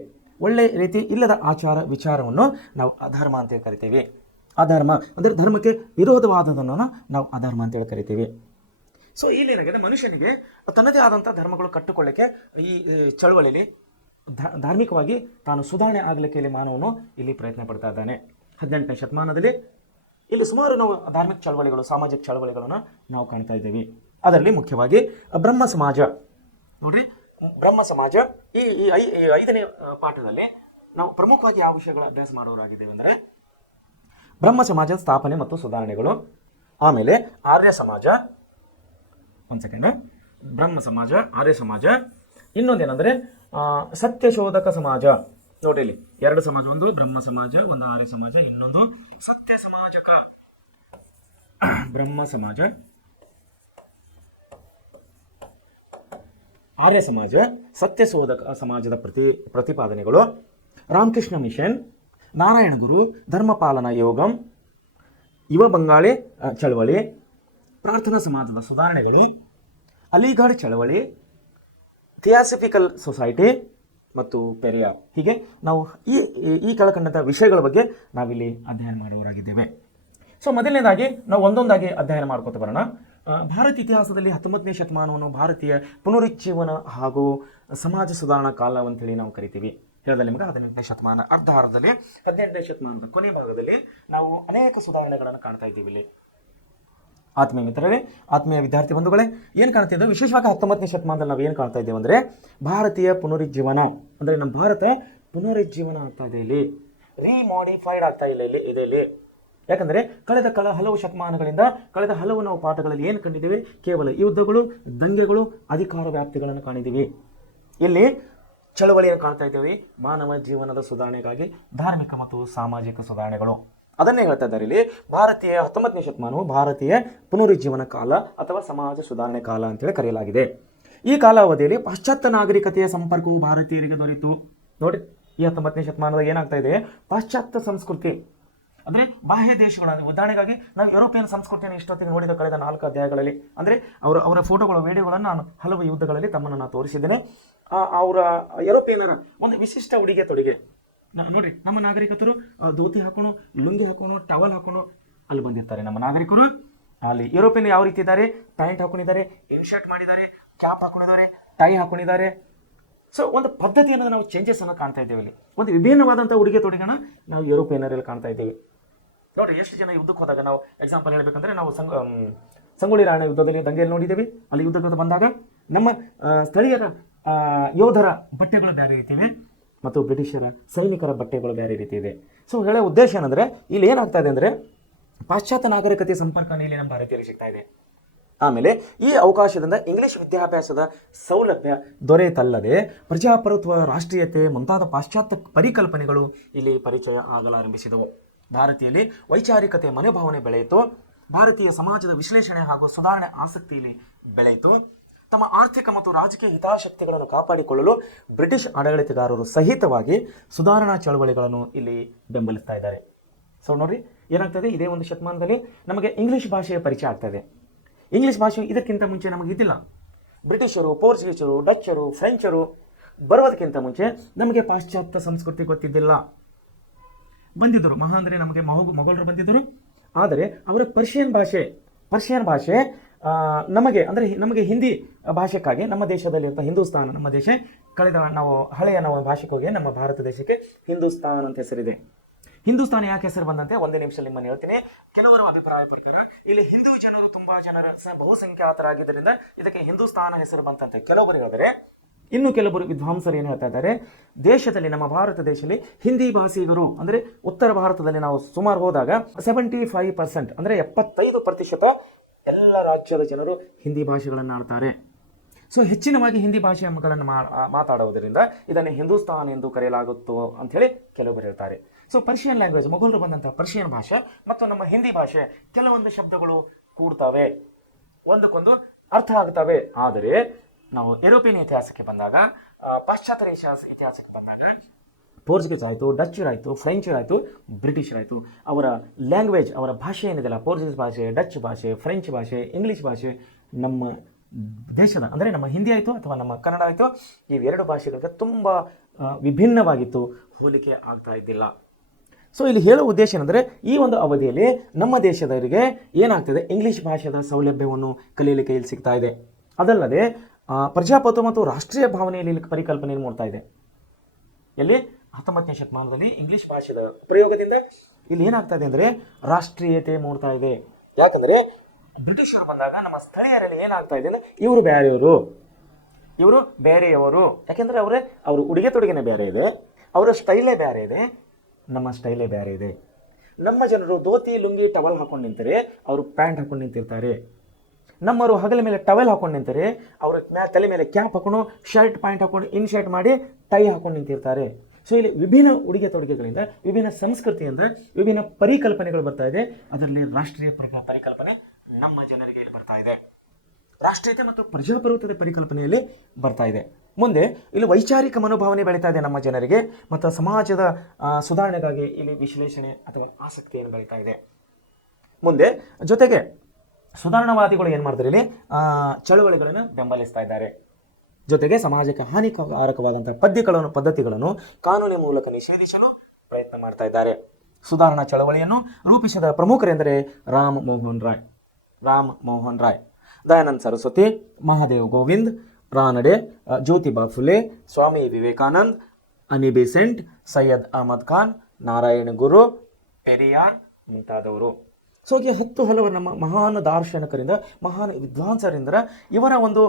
ಒಳ್ಳೆ ರೀತಿ ಇಲ್ಲದ ಆಚಾರ ವಿಚಾರವನ್ನು ನಾವು ಅಧರ್ಮ ಅಂತೇಳಿ ಕರಿತೇವೆ. ಅಧರ್ಮ ಅಂದರೆ ಧರ್ಮಕ್ಕೆ ವಿರೋಧವಾದದನ್ನು ನಾವು ಅಧರ್ಮ ಅಂತೇಳಿ ಕರಿತೇವೆ. ಸೊ ಇಲ್ಲೇನಾಗಿದೆ, ಮನುಷ್ಯನಿಗೆ ತನ್ನದೇ ಆದಂಥ ಧರ್ಮಗಳು ಕಟ್ಟಿಕೊಳ್ಳಿಕ್ಕೆ ಈ ಚಳವಳಿಯಲ್ಲಿ ಧಾರ್ಮಿಕವಾಗಿ ತಾನು ಸುಧಾರಣೆ ಆಗಲಿಕ್ಕೆ ಇಲ್ಲಿ ಮಾನವನು ಇಲ್ಲಿ ಪ್ರಯತ್ನ ಪಡ್ತಾ ಇದ್ದಾನೆ. 18ನೇ ಶತಮಾನದಲ್ಲಿ ಇಲ್ಲಿ ಸುಮಾರು ನಾವು ಧಾರ್ಮಿಕ ಚಳವಳಿಗಳು, ಸಾಮಾಜಿಕ ಚಳವಳಿಗಳನ್ನು ನಾವು ಕಾಣ್ತಾ ಇದ್ದೇವೆ. ಅದರಲ್ಲಿ ಮುಖ್ಯವಾಗಿ ಬ್ರಹ್ಮ ಸಮಾಜ. ನೋಡ್ರಿ, ಬ್ರಹ್ಮ ಸಮಾಜ ಈ 5ನೇ ಪಾಠದಲ್ಲಿ ನಾವು ಪ್ರಮುಖವಾಗಿ ಯಾವ ವಿಷಯಗಳ ಅಭ್ಯಾಸ ಮಾಡೋರಾಗಿದ್ದೇವೆ ಅಂದರೆ, ಬ್ರಹ್ಮ ಸಮಾಜದ ಸ್ಥಾಪನೆ ಮತ್ತು ಸುಧಾರಣೆಗಳು, ಆಮೇಲೆ ಆರ್ಯ ಸಮಾಜ, ಬ್ರಹ್ಮ ಸಮಾಜ, ಆರ್ಯ ಸಮಾಜ, ಇನ್ನೊಂದೇನೆಂದರೆ ಸತ್ಯಶೋಧಕ ಸಮಾಜ. ನೋಡಿ ಇಲ್ಲಿ 2 ಸಮಾಜ, ಒಂದು ಬ್ರಹ್ಮ ಸಮಾಜ, ಒಂದು ಆರ್ಯ ಸಮಾಜ, ಇನ್ನೊಂದು ಸತ್ಯ ಸಮಾಜಕ. ಬ್ರಹ್ಮ ಸಮಾಜ, ಆರ್ಯ ಸಮಾಜ, ಸತ್ಯಶೋಧಕ ಸಮಾಜದ ಪ್ರತಿಪಾದನೆಗಳು, ರಾಮಕೃಷ್ಣ ಮಿಷನ್, ನಾರಾಯಣ ಗುರು, ಧರ್ಮಪಾಲನಾ ಯೋಗಂ, ಯುವ ಬಂಗಾಳಿ ಚಳವಳಿ, ಪ್ರಾರ್ಥನಾ ಸಮಾಜದ ಸುಧಾರಣೆಗಳು, ಅಲಿಗಢ ಚಳವಳಿ, ಥಿಯಾಸಫಿಕಲ್ ಸೊಸೈಟಿ, ಮತ್ತು ಪೆರಿಯಾರ್. ಹೀಗೆ ನಾವು ಈ ಈ ಕೆಳಕಂಡಂಥ ವಿಷಯಗಳ ಬಗ್ಗೆ ನಾವಿಲ್ಲಿ ಅಧ್ಯಯನ ಮಾಡುವವರಾಗಿದ್ದೇವೆ. ಸೊ ಮೊದಲನೇದಾಗಿ ನಾವು ಒಂದೊಂದಾಗಿ ಅಧ್ಯಯನ ಮಾಡ್ಕೊತ ಬರೋಣ. ಭಾರತ ಇತಿಹಾಸದಲ್ಲಿ 19ನೇ ಶತಮಾನವನ್ನು ಭಾರತೀಯ ಪುನರುಜ್ಜೀವನ ಹಾಗೂ ಸಮಾಜ ಸುಧಾರಣಾ ಕಾಲ ಅಂತೇಳಿ ನಾವು ಕರಿತೀವಿ. ಹೇಳಿದ್ರೆ ನಿಮಗೆ 18ನೇ ಶತಮಾನ ಅರ್ಧದಲ್ಲಿ 18ನೇ ಶತಮಾನದ ಕೊನೆ ಭಾಗದಲ್ಲಿ ನಾವು ಅನೇಕ ಸುಧಾರಣೆಗಳನ್ನು ಕಾಣ್ತಾ ಇದ್ದೀವಿ ಇಲ್ಲಿ. ಆತ್ಮೀಯ ಮಿತ್ರರೇ, ಆತ್ಮೀಯ ವಿದ್ಯಾರ್ಥಿ ಬಂಧುಗಳೇ, ಏನು ಕಾಣ್ತಾ ಇದ್ದೇವೆ ವಿಶೇಷವಾಗಿ 19ನೇ ಶತಮಾನದಲ್ಲಿ ನಾವು ಏನು ಕಾಣ್ತಾ ಇದ್ದೇವೆ ಅಂದರೆ ಭಾರತೀಯ ಪುನರುಜ್ಜೀವನ. ಅಂದರೆ ನಮ್ಮ ಭಾರತ ಪುನರುಜ್ಜೀವನ ಆಗ್ತಾ ಇದೆ, ಇಲ್ಲಿ ರೀಮಾಡಿಫೈಡ್ ಆಗ್ತಾ ಇಲ್ಲ ಇಲ್ಲಿ. ಯಾಕಂದರೆ ಕಳೆದ ಹಲವು ಶತಮಾನಗಳಿಂದ ಕಳೆದ ಹಲವು ನಾವು ಪಾಠಗಳಲ್ಲಿ ಏನು ಕಂಡಿದ್ದೀವಿ, ಕೇವಲ ಯುದ್ಧಗಳು, ದಂಗೆಗಳು, ಅಧಿಕಾರ ವ್ಯಾಪ್ತಿಗಳನ್ನು ಕಾಣಿದ್ದೀವಿ. ಇಲ್ಲಿ ಚಳವಳಿಯನ್ನು ಕಾಣ್ತಾ ಇದ್ದೇವೆ, ಮಾನವ ಜೀವನದ ಸುಧಾರಣೆಗಾಗಿ ಧಾರ್ಮಿಕ ಮತ್ತು ಸಾಮಾಜಿಕ ಸುಧಾರಣೆಗಳು. ಅದನ್ನೇ ಹೇಳ್ತಾ ಇದ್ದಾರೆ ಇಲ್ಲಿ. ಭಾರತೀಯ 19ನೇ ಶತಮಾನವು ಭಾರತೀಯ ಪುನರುಜ್ಜೀವನ ಕಾಲ ಅಥವಾ ಸಮಾಜ ಸುಧಾರಣೆ ಕಾಲ ಅಂತೇಳಿ ಕರೆಯಲಾಗಿದೆ. ಈ ಕಾಲಾವಧಿಯಲ್ಲಿ ಪಾಶ್ಚಾತ್ಯ ನಾಗರಿಕತೆಯ ಸಂಪರ್ಕವು ಭಾರತೀಯರಿಗೆ ದೊರೆಯಿತು. ನೋಡಿ, ಈ 19ನೇ ಶತಮಾನದಾಗ ಏನಾಗ್ತಾ ಇದೆ, ಪಾಶ್ಚಾತ್ಯ ಸಂಸ್ಕೃತಿ ಅಂದರೆ ಬಾಹ್ಯ ದೇಶಗಳ ಉದಾಹರಣೆಗಾಗಿ ನಾವು ಯುರೋಪಿಯನ್ ಸಂಸ್ಕೃತಿಯನ್ನು ಇಷ್ಟೊತ್ತಿಗೆ ನೋಡಿದ ಕಳೆದ 4 ಅಧ್ಯಾಯಗಳಲ್ಲಿ. ಅಂದರೆ ಅವರ ಫೋಟೋಗಳು, ವಿಡಿಯೋಗಳನ್ನು ನಾನು ಹಲವು ಯುದ್ಧಗಳಲ್ಲಿ ತಮ್ಮನ್ನು ನಾನು ತೋರಿಸಿದ್ದೇನೆ. ಅವರ ಯುರೋಪಿಯನರ ಒಂದು ವಿಶಿಷ್ಟ ಉಡುಗೆ ತೊಡುಗೆ ನೋಡ್ರಿ. ನಮ್ಮ ನಾಗರಿಕರು ಧೋತಿ ಹಾಕೋಣ, ಲುಂಗಿ ಹಾಕೋಣ, ಟವಲ್ ಹಾಕೋಣ ಅಲ್ಲಿ ಬಂದಿರ್ತಾರೆ ನಮ್ಮ ನಾಗರಿಕರು. ಅಲ್ಲಿ ಯುರೋಪಿಯನ್ ಯಾವ ರೀತಿ ಇದ್ದಾರೆ, ಪ್ಯಾಂಟ್ ಹಾಕೊಂಡಿದ್ದಾರೆ, ಇನ್ಶರ್ಟ್ ಮಾಡಿದ್ದಾರೆ, ಕ್ಯಾಪ್ ಹಾಕೊಂಡಿದ್ದಾರೆ, ಟೈ ಹಾಕೊಂಡಿದ್ದಾರೆ. ಸೊ ಒಂದು ಪದ್ಧತಿ ಅನ್ನೋದು ನಾವು ಚೇಂಜಸ್ ಅನ್ನು ಕಾಣ್ತಾ ಇದ್ದೇವೆ ಇಲ್ಲಿ. ಒಂದು ವಿಭಿನ್ನವಾದಂಥ ಉಡುಗೆ ತೊಡುಗೆನ ನಾವು ಯುರೋಪಿಯನರಲ್ಲಿ ಕಾಣ್ತಾ ಇದ್ದೇವೆ. ನೋಡ್ರಿ, ಎಷ್ಟು ಜನ ಯುದ್ಧಕ್ಕೆ ಹೋದಾಗ ನಾವು ಎಕ್ಸಾಂಪಲ್ ಹೇಳ್ಬೇಕಂದ್ರೆ ನಾವು ಸಂಗೊಳ್ಳಿ ರಾಯಣ್ಣ ಯುದ್ಧದಲ್ಲಿ ದಂಗೆಯಲ್ಲಿ ನೋಡಿದ್ದೇವೆ. ಅಲ್ಲಿ ಯುದ್ಧಕ್ಕೆ ಬಂದಾಗ ನಮ್ಮ ಸ್ಥಳೀಯರ ಯೋಧರ ಬಟ್ಟೆಗಳು ಬೇರೆ ರೀತಿ ಇವೆ ಮತ್ತು ಬ್ರಿಟಿಷರ ಸೈನಿಕರ ಬಟ್ಟೆಗಳು ಬೇರೆ ರೀತಿ ಇದೆ. ಸೊ ಹೇಳೋ ಉದ್ದೇಶ ಏನಂದರೆ ಇಲ್ಲಿ ಏನಾಗ್ತಾ ಇದೆ ಅಂದರೆ ಪಾಶ್ಚಾತ್ಯ ನಾಗರಿಕತೆಯ ಸಂಪರ್ಕ ಇಲ್ಲಿ ನಮ್ಮ ಭಾರತೀಯರಿಗೆ ಸಿಗ್ತಾ ಇದೆ. ಆಮೇಲೆ ಈ ಅವಕಾಶದಿಂದ ಇಂಗ್ಲಿಷ್ ವಿದ್ಯಾಭ್ಯಾಸದ ಸೌಲಭ್ಯ ದೊರೆತಲ್ಲದೆ ಪ್ರಜಾಪ್ರಭುತ್ವ, ರಾಷ್ಟ್ರೀಯತೆ ಮುಂತಾದ ಪಾಶ್ಚಾತ್ಯ ಪರಿಕಲ್ಪನೆಗಳು ಇಲ್ಲಿ ಪರಿಚಯ ಆಗಲಾರಂಭಿಸಿದವು. ಭಾರತೀಯಲ್ಲಿ ವೈಚಾರಿಕತೆ ಮನೋಭಾವನೆ ಬೆಳೆಯಿತು. ಭಾರತೀಯ ಸಮಾಜದ ವಿಶ್ಲೇಷಣೆ ಹಾಗೂ ಸುಧಾರಣೆ ಆಸಕ್ತಿ ಇಲ್ಲಿ ಬೆಳೆಯಿತು. ತಮ್ಮ ಆರ್ಥಿಕ ಮತ್ತು ರಾಜಕೀಯ ಹಿತಾಸಕ್ತಿಗಳನ್ನು ಕಾಪಾಡಿಕೊಳ್ಳಲು ಬ್ರಿಟಿಷ್ ಆಡಳಿತಗಾರರು ಸಹಿತವಾಗಿ ಸುಧಾರಣಾ ಚಳವಳಿಗಳನ್ನು ಇಲ್ಲಿ ಬೆಂಬಲಿಸ್ತಾ ಇದ್ದಾರೆ. ಸೊ ನೋಡ್ರಿ, ಏನಾಗ್ತದೆ, ಇದೇ ಒಂದು ಶತಮಾನದಲ್ಲಿ ನಮಗೆ ಇಂಗ್ಲಿಷ್ ಭಾಷೆಯ ಪರಿಚಯ ಆಗ್ತಾ ಇದೆ. ಇಂಗ್ಲಿಷ್ ಭಾಷೆ ಇದಕ್ಕಿಂತ ಮುಂಚೆ ನಮಗೆ ಇದ್ದಿಲ್ಲ. ಬ್ರಿಟಿಷರು, ಪೋರ್ಚುಗೀಸರು, ಡಚ್ಚರು, ಫ್ರೆಂಚರು ಬರೋದಕ್ಕಿಂತ ಮುಂಚೆ ನಮಗೆ ಪಾಶ್ಚಾತ್ಯ ಸಂಸ್ಕೃತಿ ಗೊತ್ತಿದ್ದಿಲ್ಲ. ಬಂದಿದ್ದರು ಮಹಾಂದ್ರೆ ನಮಗೆ ಮೊಘಲರು ಬಂದಿದ್ದರು. ಆದರೆ ಅವರ ಪರ್ಷಿಯನ್ ಭಾಷೆ ನಮಗೆ ಹಿಂದಿ ಭಾಷೆಕ್ಕಾಗಿ ನಮ್ಮ ದೇಶದಲ್ಲಿರುವಂಥ ಹಿಂದೂಸ್ತಾನ, ನಮ್ಮ ದೇಶ ನಾವು ಹಳೆಯ ಭಾಷೆಗೆ ನಮ್ಮ ಭಾರತ ದೇಶಕ್ಕೆ ಹಿಂದೂಸ್ತಾನ್ ಅಂತ ಹೆಸರಿದೆ. ಹಿಂದೂಸ್ತಾನ ಯಾಕೆ ಹೆಸರು ಬಂದಂತೆ ಒಂದೇ ನಿಮಿಷ ನಿಮ್ಮನ್ನು ಹೇಳ್ತೀನಿ. ಕೆಲವರು ಅಭಿಪ್ರಾಯ ಪ್ರಕಾರ ಇಲ್ಲಿ ಹಿಂದೂ ಜನರು ತುಂಬಾ ಜನರ ಬಹುಸಂಖ್ಯಾತರಾಗಿದ್ದರಿಂದ ಇದಕ್ಕೆ ಹಿಂದೂಸ್ತಾನ ಹೆಸರು ಬಂತಂತೆ ಕೆಲವರು ಹೇಳಿದರೆ, ಇನ್ನು ಕೆಲವರು ವಿದ್ವಾಂಸರು ಏನು ಹೇಳ್ತಾ ಇದ್ದಾರೆ, ದೇಶದಲ್ಲಿ ನಮ್ಮ ಭಾರತ ದೇಶದಲ್ಲಿ ಹಿಂದಿ ಭಾಷಿಗರು ಅಂದರೆ ಉತ್ತರ ಭಾರತದಲ್ಲಿ ನಾವು ಸುಮಾರು ಹೋದಾಗ 75% ಅಂದರೆ 75% ಎಲ್ಲ ರಾಜ್ಯದ ಜನರು ಹಿಂದಿ ಭಾಷೆಗಳನ್ನು ಆಡ್ತಾರೆ. ಸೊ ಹೆಚ್ಚಿನವಾಗಿ ಹಿಂದಿ ಭಾಷೆಗಳನ್ನು ಮಾತಾಡುವುದರಿಂದ ಇದನ್ನು ಹಿಂದೂಸ್ತಾನ್ ಎಂದು ಕರೆಯಲಾಗುತ್ತೋ ಅಂಥೇಳಿ ಕೆಲವರು ಹೇಳ್ತಾರೆ. ಸೊ ಪರ್ಷಿಯನ್ ಲ್ಯಾಂಗ್ವೇಜ್, ಮೊಘಲರು ಬಂದಂಥ ಪರ್ಷಿಯನ್ ಭಾಷೆ ಮತ್ತು ನಮ್ಮ ಹಿಂದಿ ಭಾಷೆ ಕೆಲವೊಂದು ಶಬ್ದಗಳು ಕೂಡ್ತವೆ, ಒಂದಕ್ಕೊಂದು ಅರ್ಥ ಆಗ್ತವೆ. ಆದರೆ ನಾವು ಯುರೋಪಿಯನ್ ಇತಿಹಾಸಕ್ಕೆ ಬಂದಾಗ, ಪಾಶ್ಚಾತ್ಯ ಇತಿಹಾಸಕ್ಕೆ ಬಂದಾಗ ಪೋರ್ಚುಗೀಸ್ ಆಯಿತು, ಡಚ್ಚರಾಯಿತು, ಫ್ರೆಂಚರಾಯಿತು, ಬ್ರಿಟಿಷರಾಯಿತು, ಅವರ ಲ್ಯಾಂಗ್ವೇಜ್, ಅವರ ಭಾಷೆ ಏನಿದೆಯಲ್ಲ, ಪೋರ್ಚುಗೀಸ್ ಭಾಷೆ, ಡಚ್ ಭಾಷೆ, ಫ್ರೆಂಚ್ ಭಾಷೆ, ಇಂಗ್ಲೀಷ್ ಭಾಷೆ ನಮ್ಮ ದೇಶದ ಅಂದರೆ ನಮ್ಮ ಹಿಂದಿ ಆಯಿತು ಅಥವಾ ನಮ್ಮ ಕನ್ನಡ ಆಯಿತು, ಇವೆರಡು ಭಾಷೆಗಳಿಗೆ ತುಂಬ ವಿಭಿನ್ನವಾಗಿತ್ತು, ಹೋಲಿಕೆ ಆಗ್ತಾ ಇದ್ದಿಲ್ಲ. ಸೊ ಇಲ್ಲಿ ಹೇಳೋ ಉದ್ದೇಶ ಏನಂದರೆ, ಈ ಒಂದು ಅವಧಿಯಲ್ಲಿ ನಮ್ಮ ದೇಶದವರಿಗೆ ಏನಾಗ್ತಿದೆ, ಇಂಗ್ಲೀಷ್ ಭಾಷೆಯ ಸೌಲಭ್ಯವನ್ನು ಕಲಿಯಲಿಕ್ಕೆ ಇಲ್ಲಿ ಸಿಗ್ತಾ ಇದೆ. ಅದಲ್ಲದೆ ಪ್ರಜಾಪ್ರಭುತ್ವ ಮತ್ತು ರಾಷ್ಟ್ರೀಯ ಭಾವನೆಯಲ್ಲಿ ಇಲ್ಲಿ ಪರಿಕಲ್ಪನೆಯನ್ನು ಮೂಡ್ತಾ ಇದೆ. ಎಲ್ಲಿ 19ನೇ ಶತಮಾನದಲ್ಲಿ ಇಂಗ್ಲೀಷ್ ಭಾಷೆಯ ಪ್ರಯೋಗದಿಂದ ಇಲ್ಲಿ ಏನಾಗ್ತಾ ಇದೆ ಅಂದರೆ ರಾಷ್ಟ್ರೀಯತೆ ಮೂಡ್ತಾ ಇದೆ. ಯಾಕಂದರೆ ಬ್ರಿಟಿಷರು ಬಂದಾಗ ನಮ್ಮ ಸ್ಥಳೀಯರಲ್ಲಿ ಏನಾಗ್ತಾ ಇದೆ ಅಂದರೆ ಇವರು ಬೇರೆಯವರು. ಯಾಕೆಂದರೆ ಅವ್ರ ಉಡುಗೆ ತೊಡುಗೆನೇ ಬೇರೆ ಇದೆ, ಅವರ ಸ್ಟೈಲೇ ಬೇರೆ ಇದೆ, ನಮ್ಮ ಸ್ಟೈಲೇ ಬೇರೆ ಇದೆ. ನಮ್ಮ ಜನರು ಧೋತಿ, ಲುಂಗಿ, ಟವಲ್ ಹಾಕೊಂಡು ನಿಂತರೆ ಅವರು ಪ್ಯಾಂಟ್ ಹಾಕೊಂಡು ನಿಂತಿರ್ತಾರೆ. ನಮ್ಮವರು ಹಗಲ ಮೇಲೆ ಟವೆಲ್ ಹಾಕೊಂಡು ನಿಂತಾರೆ, ಅವ್ರ ತಲೆ ಮೇಲೆ ಕ್ಯಾಪ್ ಹಾಕೊಂಡು, ಶರ್ಟ್ ಪ್ಯಾಂಟ್ ಹಾಕೊಂಡು, ಇನ್ಶರ್ಟ್ ಮಾಡಿ, ಟೈ ಹಾಕೊಂಡು ನಿಂತಿರ್ತಾರೆ. ಸೊ ಇಲ್ಲಿ ವಿಭಿನ್ನ ಉಡುಗೆ ತೊಡುಗೆಗಳಿಂದ, ವಿಭಿನ್ನ ಸಂಸ್ಕೃತಿಯಿಂದ ವಿಭಿನ್ನ ಪರಿಕಲ್ಪನೆಗಳು ಬರ್ತಾ ಇದೆ. ಅದರಲ್ಲಿ ರಾಷ್ಟ್ರೀಯ ಪರಿಕಲ್ಪನೆ ನಮ್ಮ ಜನರಿಗೆ ಬರ್ತಾ ಇದೆ. ರಾಷ್ಟ್ರೀಯತೆ ಮತ್ತು ಪ್ರಜಾಪ್ರಭುತ್ವದ ಪರಿಕಲ್ಪನೆಯಲ್ಲಿ ಬರ್ತಾ ಇದೆ. ಮುಂದೆ ಇಲ್ಲಿ ವೈಚಾರಿಕ ಮನೋಭಾವನೆ ಬೆಳೀತಾ ಇದೆ ನಮ್ಮ ಜನರಿಗೆ, ಮತ್ತು ಸಮಾಜದ ಸುಧಾರಣೆಗಾಗಿ ಇಲ್ಲಿ ವಿಶ್ಲೇಷಣೆ ಅಥವಾ ಆಸಕ್ತಿಯನ್ನು ಬೆಳೀತಾ ಇದೆ. ಮುಂದೆ ಜೊತೆಗೆ ಸುಧಾರಣಾವಾದಿಗಳು ಏನು ಮಾಡ್ತಾರೆ, ಇಲ್ಲಿ ಚಳುವಳಿಗಳನ್ನು ಬೆಂಬಲಿಸ್ತಾ ಇದ್ದಾರೆ. ಜೊತೆಗೆ ಸಮಾಜಕ್ಕೆ ಹಾನಿಕಾರಕವಾದಂತಹ ಪದ್ಧತಿಗಳನ್ನು ಕಾನೂನಿನ ಮೂಲಕ ನಿಷೇಧಿಸಲು ಪ್ರಯತ್ನ ಮಾಡ್ತಾ ಇದ್ದಾರೆ. ಸುಧಾರಣಾ ಚಳವಳಿಯನ್ನು ರೂಪಿಸಿದ ಪ್ರಮುಖರೆಂದರೆ ರಾಮ್ ಮೋಹನ್ ರಾಯ್, ದಯಾನಂದ ಸರಸ್ವತಿ, ಮಹಾದೇವ್ ಗೋವಿಂದ್, ರಾನಡೆ, ಜ್ಯೋತಿಬಾ ಫುಲೆ, ಸ್ವಾಮಿ ವಿವೇಕಾನಂದ್, ಅನಿ ಬೆಸೆಂಟ್, ಸೈಯದ್ ಅಹಮದ್ ಖಾನ್, ನಾರಾಯಣ ಗುರು, ಪೆರಿಯಾರ್ ಮುಂತಾದವರು. ಸೊ ಈ 10 ಹಲವು ನಮ್ಮ ಮಹಾನ್ ದಾರ್ಶನಿಕರಿಂದ, ಮಹಾನ್ ವಿದ್ವಾಂಸರಿಂದ ಇವರ ಒಂದು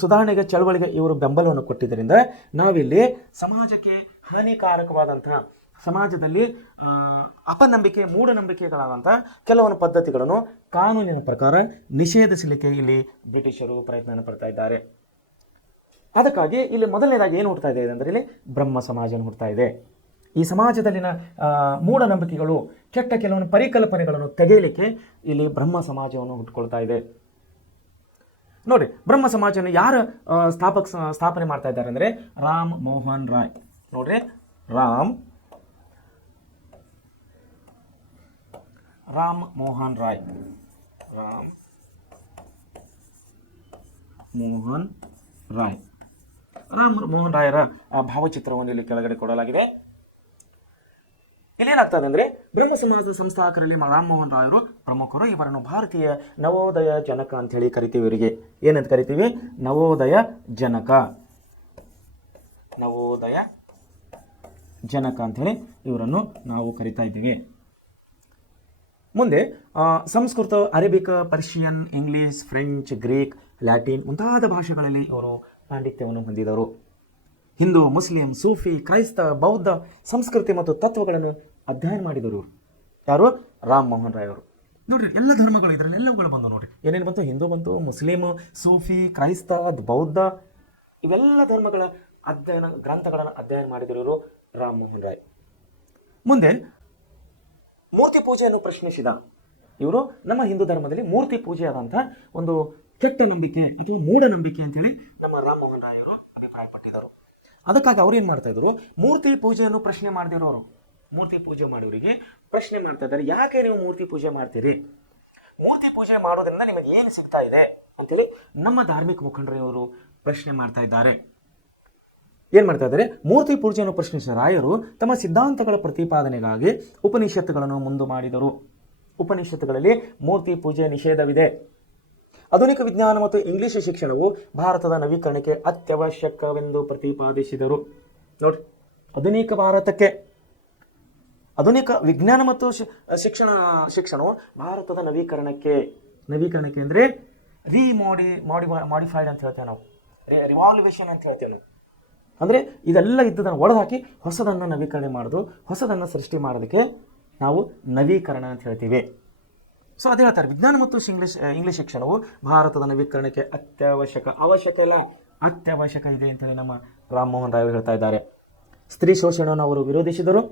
ಸುಧಾರಣೆಗೆ ಚಳವಳಿಗೆ ಇವರು ಬೆಂಬಲವನ್ನು ಕೊಟ್ಟಿದ್ದರಿಂದ ನಾವಿಲ್ಲಿ ಸಮಾಜಕ್ಕೆ ಹಾನಿಕಾರಕವಾದಂತಹ, ಸಮಾಜದಲ್ಲಿ ಅಪನಂಬಿಕೆ, ಮೂಢನಂಬಿಕೆಗಳಾದಂಥ ಕೆಲವೊಂದು ಪದ್ಧತಿಗಳನ್ನು ಕಾನೂನಿನ ಪ್ರಕಾರ ನಿಷೇಧಿಸಲಿಕ್ಕೆ ಇಲ್ಲಿ ಬ್ರಿಟಿಷರು ಪ್ರಯತ್ನ ಪಡ್ತಾ ಇದ್ದಾರೆ. ಅದಕ್ಕಾಗಿ ಇಲ್ಲಿ ಮೊದಲನೇದಾಗಿ ಏನು ಹುಡ್ತಾ ಇದೆ ಅಂದರೆ ಇಲ್ಲಿ ಬ್ರಹ್ಮ ಸಮಾಜ ಹುಡ್ತಾ ಇದೆ. ಈ ಸಮಾಜದಲ್ಲಿನ ಮೂಢನಂಬಿಕೆಗಳು, ಕೆಟ್ಟ ಕೆಲವೊಂದು ಪರಿಕಲ್ಪನೆಗಳನ್ನು ತೆಗೆಯಲಿಕ್ಕೆ ಇಲ್ಲಿ ಬ್ರಹ್ಮ ಸಮಾಜವನ್ನು ಹುಟ್ಟುಕೊಳ್ತಾ ಇದೆ. ನೋಡಿ, ಬ್ರಹ್ಮ ಸಮಾಜವನ್ನು ಯಾರು ಸ್ಥಾಪನೆ ಮಾಡ್ತಾ ಇದ್ದಾರೆ ಅಂದರೆ ರಾಮ್ ಮೋಹನ್ ರಾಯ್. ನೋಡ್ರಿ, ರಾಮ್ ಮೋಹನ್ ರಾಯ್, ರಾಮ್ ಮೋಹನ್ ರಾಯರ ಭಾವಚಿತ್ರವನ್ನು ಇಲ್ಲಿ ಕೆಳಗಡೆ ಕೊಡಲಾಗಿದೆ. ಇಲ್ಲೇನಾಗ್ತದೆ ಅಂದರೆ ಬ್ರಹ್ಮ ಸಮಾಜದ ಸಂಸ್ಥಾಪಕರಲ್ಲಿ ರಾಮ್ ಮೋಹನ್ ರಾಯರು ಪ್ರಮುಖರು. ಇವರನ್ನು ಭಾರತೀಯ ನವೋದಯ ಜನಕ ಅಂತ ಹೇಳಿ ಕರಿತೀವಿ. ಇವರಿಗೆ ಏನಂತ ಕರಿತೀವಿ? ನವೋದಯ ಜನಕ ಅಂಥೇಳಿ ಇವರನ್ನು ನಾವು ಕರಿತಾ ಇದ್ದೀವಿ. ಮುಂದೆ Sanskrit, Arabic, Persian, English, French, Greek, Latin ಮುಂತಾದ ಭಾಷೆಗಳಲ್ಲಿ ಇವರು ಪಾಂಡಿತ್ಯವನ್ನು ಹೊಂದಿದರು. ಹಿಂದೂ, ಮುಸ್ಲಿಂ, ಸೂಫಿ, ಕ್ರೈಸ್ತ, ಬೌದ್ಧ ಸಂಸ್ಕೃತಿ ಮತ್ತು ತತ್ವಗಳನ್ನು ಅಧ್ಯಯನ ಮಾಡಿದರು. ಯಾರು? ರಾಮ್ ಮೋಹನ್ ರಾಯ್ ಅವರು. ನೋಡ್ರಿ, ಎಲ್ಲ ಧರ್ಮಗಳು ಇದರಲ್ಲೆಲ್ಲವುಗಳು ಬಂದು ನೋಡ್ರಿ, ಏನೇನು ಬಂತು? ಹಿಂದೂ ಬಂತು, ಮುಸ್ಲಿಂ, ಸೂಫಿ, ಕ್ರೈಸ್ತ, ಬೌದ್ಧ, ಇವೆಲ್ಲ ಧರ್ಮಗಳ ಗ್ರಂಥಗಳನ್ನು ಅಧ್ಯಯನ ಮಾಡಿದರು ಇವರು ರಾಮ್ ಮೋಹನ್ ರಾಯ್. ಮುಂದೆ ಮೂರ್ತಿ ಪೂಜೆಯನ್ನು ಪ್ರಶ್ನಿಸಿದ ಇವರು. ನಮ್ಮ ಹಿಂದೂ ಧರ್ಮದಲ್ಲಿ ಮೂರ್ತಿ ಪೂಜೆ ಆದಂತಹ ಒಂದು ಕೆಟ್ಟ ನಂಬಿಕೆ ಅಥವಾ ಮೂಢನಂಬಿಕೆ ಅಂತೇಳಿ ನಮ್ಮ ರಾಮ್ ಮೋಹನ್ ರಾಯ್ ಅವರು ಅಭಿಪ್ರಾಯಪಟ್ಟಿದ್ದರು. ಅದಕ್ಕಾಗಿ ಅವ್ರು ಏನು ಮಾಡ್ತಾ ಇದ್ರು? ಮೂರ್ತಿ ಪೂಜೆಯನ್ನು ಪ್ರಶ್ನೆ ಮಾಡಿದ್ರು. ಅವರು ಮೂರ್ತಿ ಪೂಜೆ ಮಾಡೋರಿಗೆ ಪ್ರಶ್ನೆ ಮಾಡ್ತಾ ಇದ್ದಾರೆ, ಯಾಕೆ ನೀವು ಮೂರ್ತಿ ಪೂಜೆ ಮಾಡ್ತೀರಿ? ಮೂರ್ತಿ ಪೂಜೆ ಮಾಡೋದ್ರಿಂದ ನಿಮಗೆ ಏನು ಸಿಗ್ತಾ ಇದೆ ಅಂತೇಳಿ ನಮ್ಮ ಧಾರ್ಮಿಕ ಮುಖಂಡರು ಇವರು ಪ್ರಶ್ನೆ ಮಾಡ್ತಾ ಇದ್ದಾರೆ. ಏನ್ ಮಾಡ್ತಾ ಇದ್ದಾರೆ? ಮೂರ್ತಿ ಪೂಜೆಯನ್ನು ಪ್ರಶ್ನಿಸಿದ ರಾಯರು ತಮ್ಮ ಸಿದ್ಧಾಂತಗಳ ಪ್ರತಿಪಾದನೆಗಾಗಿ ಉಪನಿಷತ್ತುಗಳನ್ನು ಮುಂದೆ ಮಾಡಿದರು. ಉಪನಿಷತ್ತುಗಳಲ್ಲಿ ಮೂರ್ತಿ ಪೂಜೆ ನಿಷೇಧವಿದೆ. ಆಧುನಿಕ ವಿಜ್ಞಾನ ಮತ್ತು ಇಂಗ್ಲಿಷ್ ಶಿಕ್ಷಣವು ಭಾರತದ ನವೀಕರಣಕ್ಕೆ ಅತ್ಯವಶ್ಯಕವೆಂದು ಪ್ರತಿಪಾದಿಸಿದರು. ನೋಡಿ, ಆಧುನಿಕ ವಿಜ್ಞಾನ ಮತ್ತು ಶಿಕ್ಷಣವು ಭಾರತದ ನವೀಕರಣಕ್ಕೆ ಅಂದರೆ ಮಾಡಿಫೈಡ್ ಅಂತ ಹೇಳ್ತೇವೆ ನಾವು, ರಿವಾಲ್ಯೂಷನ್ ಅಂತ ಹೇಳ್ತೇವೆ ನಾವು. ಅಂದರೆ ಇದೆಲ್ಲ ಇದ್ದದನ್ನು ಒಡೆದಾಕಿ ಹೊಸದನ್ನು ನವೀಕರಣ ಮಾಡೋದು, ಹೊಸದನ್ನು ಸೃಷ್ಟಿ ಮಾಡೋದಕ್ಕೆ ನಾವು ನವೀಕರಣ ಅಂತ ಹೇಳ್ತೀವಿ. ಸೊ ಅದೇ ಹೇಳ್ತಾರೆ, ವಿಜ್ಞಾನ ಮತ್ತು ಇಂಗ್ಲಿಷ್ ಶಿಕ್ಷಣವು ಭಾರತದ ನವೀಕರಣಕ್ಕೆ ಅತ್ಯವಶ್ಯಕ ಇದೆ ಅಂತೇಳಿ ನಮ್ಮ ರಾಮ್ ಮೋಹನ್ ರಾಯ್ ಹೇಳ್ತಾ ಇದ್ದಾರೆ. ಸ್ತ್ರೀ ಶೋಷಣೆಯನ್ನು ಅವರು ವಿರೋಧಿಸಿದರು.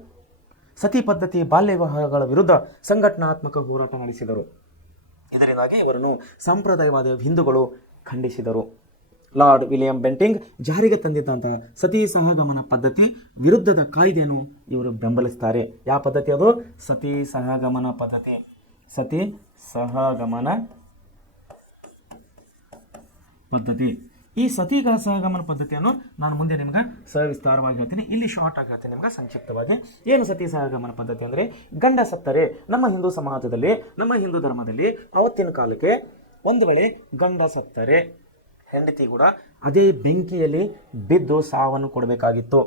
ಸತಿ ಪದ್ಧತಿ, ಬಾಲ್ಯ ವಿವಾಹಗಳ ವಿರುದ್ಧ ಸಂಘಟನಾತ್ಮಕ ಹೋರಾಟ ನಡೆಸಿದರು. ಇದರಿಂದಾಗಿ ಇವರನ್ನು ಸಂಪ್ರದಾಯವಾದ ಹಿಂದೂಗಳು ಖಂಡಿಸಿದರು. ಲಾರ್ಡ್ ವಿಲಿಯಂ ಬೆಂಟಿಂಗ್ ಜಾರಿಗೆ ತಂದಿದ್ದಂತಹ ಸತಿ ಸಹಗಮನ ಪದ್ಧತಿ ವಿರುದ್ಧದ ಕಾಯ್ದೆಯನ್ನು ಇವರು ಬೆಂಬಲಿಸ್ತಾರೆ. ಯಾವ ಪದ್ಧತಿ ಅದು? ಸತಿ ಸಹಗಮನ ಪದ್ಧತಿ. ಈ ಸತಿ ಸಹಗಮನ ಪದ್ಧತಿಯನ್ನು ನಾನು ಮುಂದೆ ನಿಮ್ಗೆ ಸವಿಸ್ತಾರವಾಗಿ ಹೇಳ್ತೀನಿ. ಇಲ್ಲಿ ಶಾರ್ಟ್ ಆಗಿ ಹೇಳ್ತೀನಿ ನಿಮ್ಗೆ ಸಂಕ್ಷಿಪ್ತವಾಗಿ. ಏನು ಸತಿ ಸಹಗಮನ ಪದ್ಧತಿ ಅಂದರೆ, ಗಂಡ ಸತ್ತರೆ ನಮ್ಮ ಹಿಂದೂ ಸಮಾಜದಲ್ಲಿ, ನಮ್ಮ ಹಿಂದೂ ಧರ್ಮದಲ್ಲಿ ಅವತ್ತಿನ ಕಾಲಕ್ಕೆ ಒಂದು ವೇಳೆ ಗಂಡ ಸತ್ತರೆ ಹೆಂಡತಿ ಕೂಡ ಅದೇ ಬೆಂಕಿಯಲ್ಲಿ ಬಿದ್ದು ಸಾವನ್ನು ಕೊಡಬೇಕಾಗಿತ್ತು.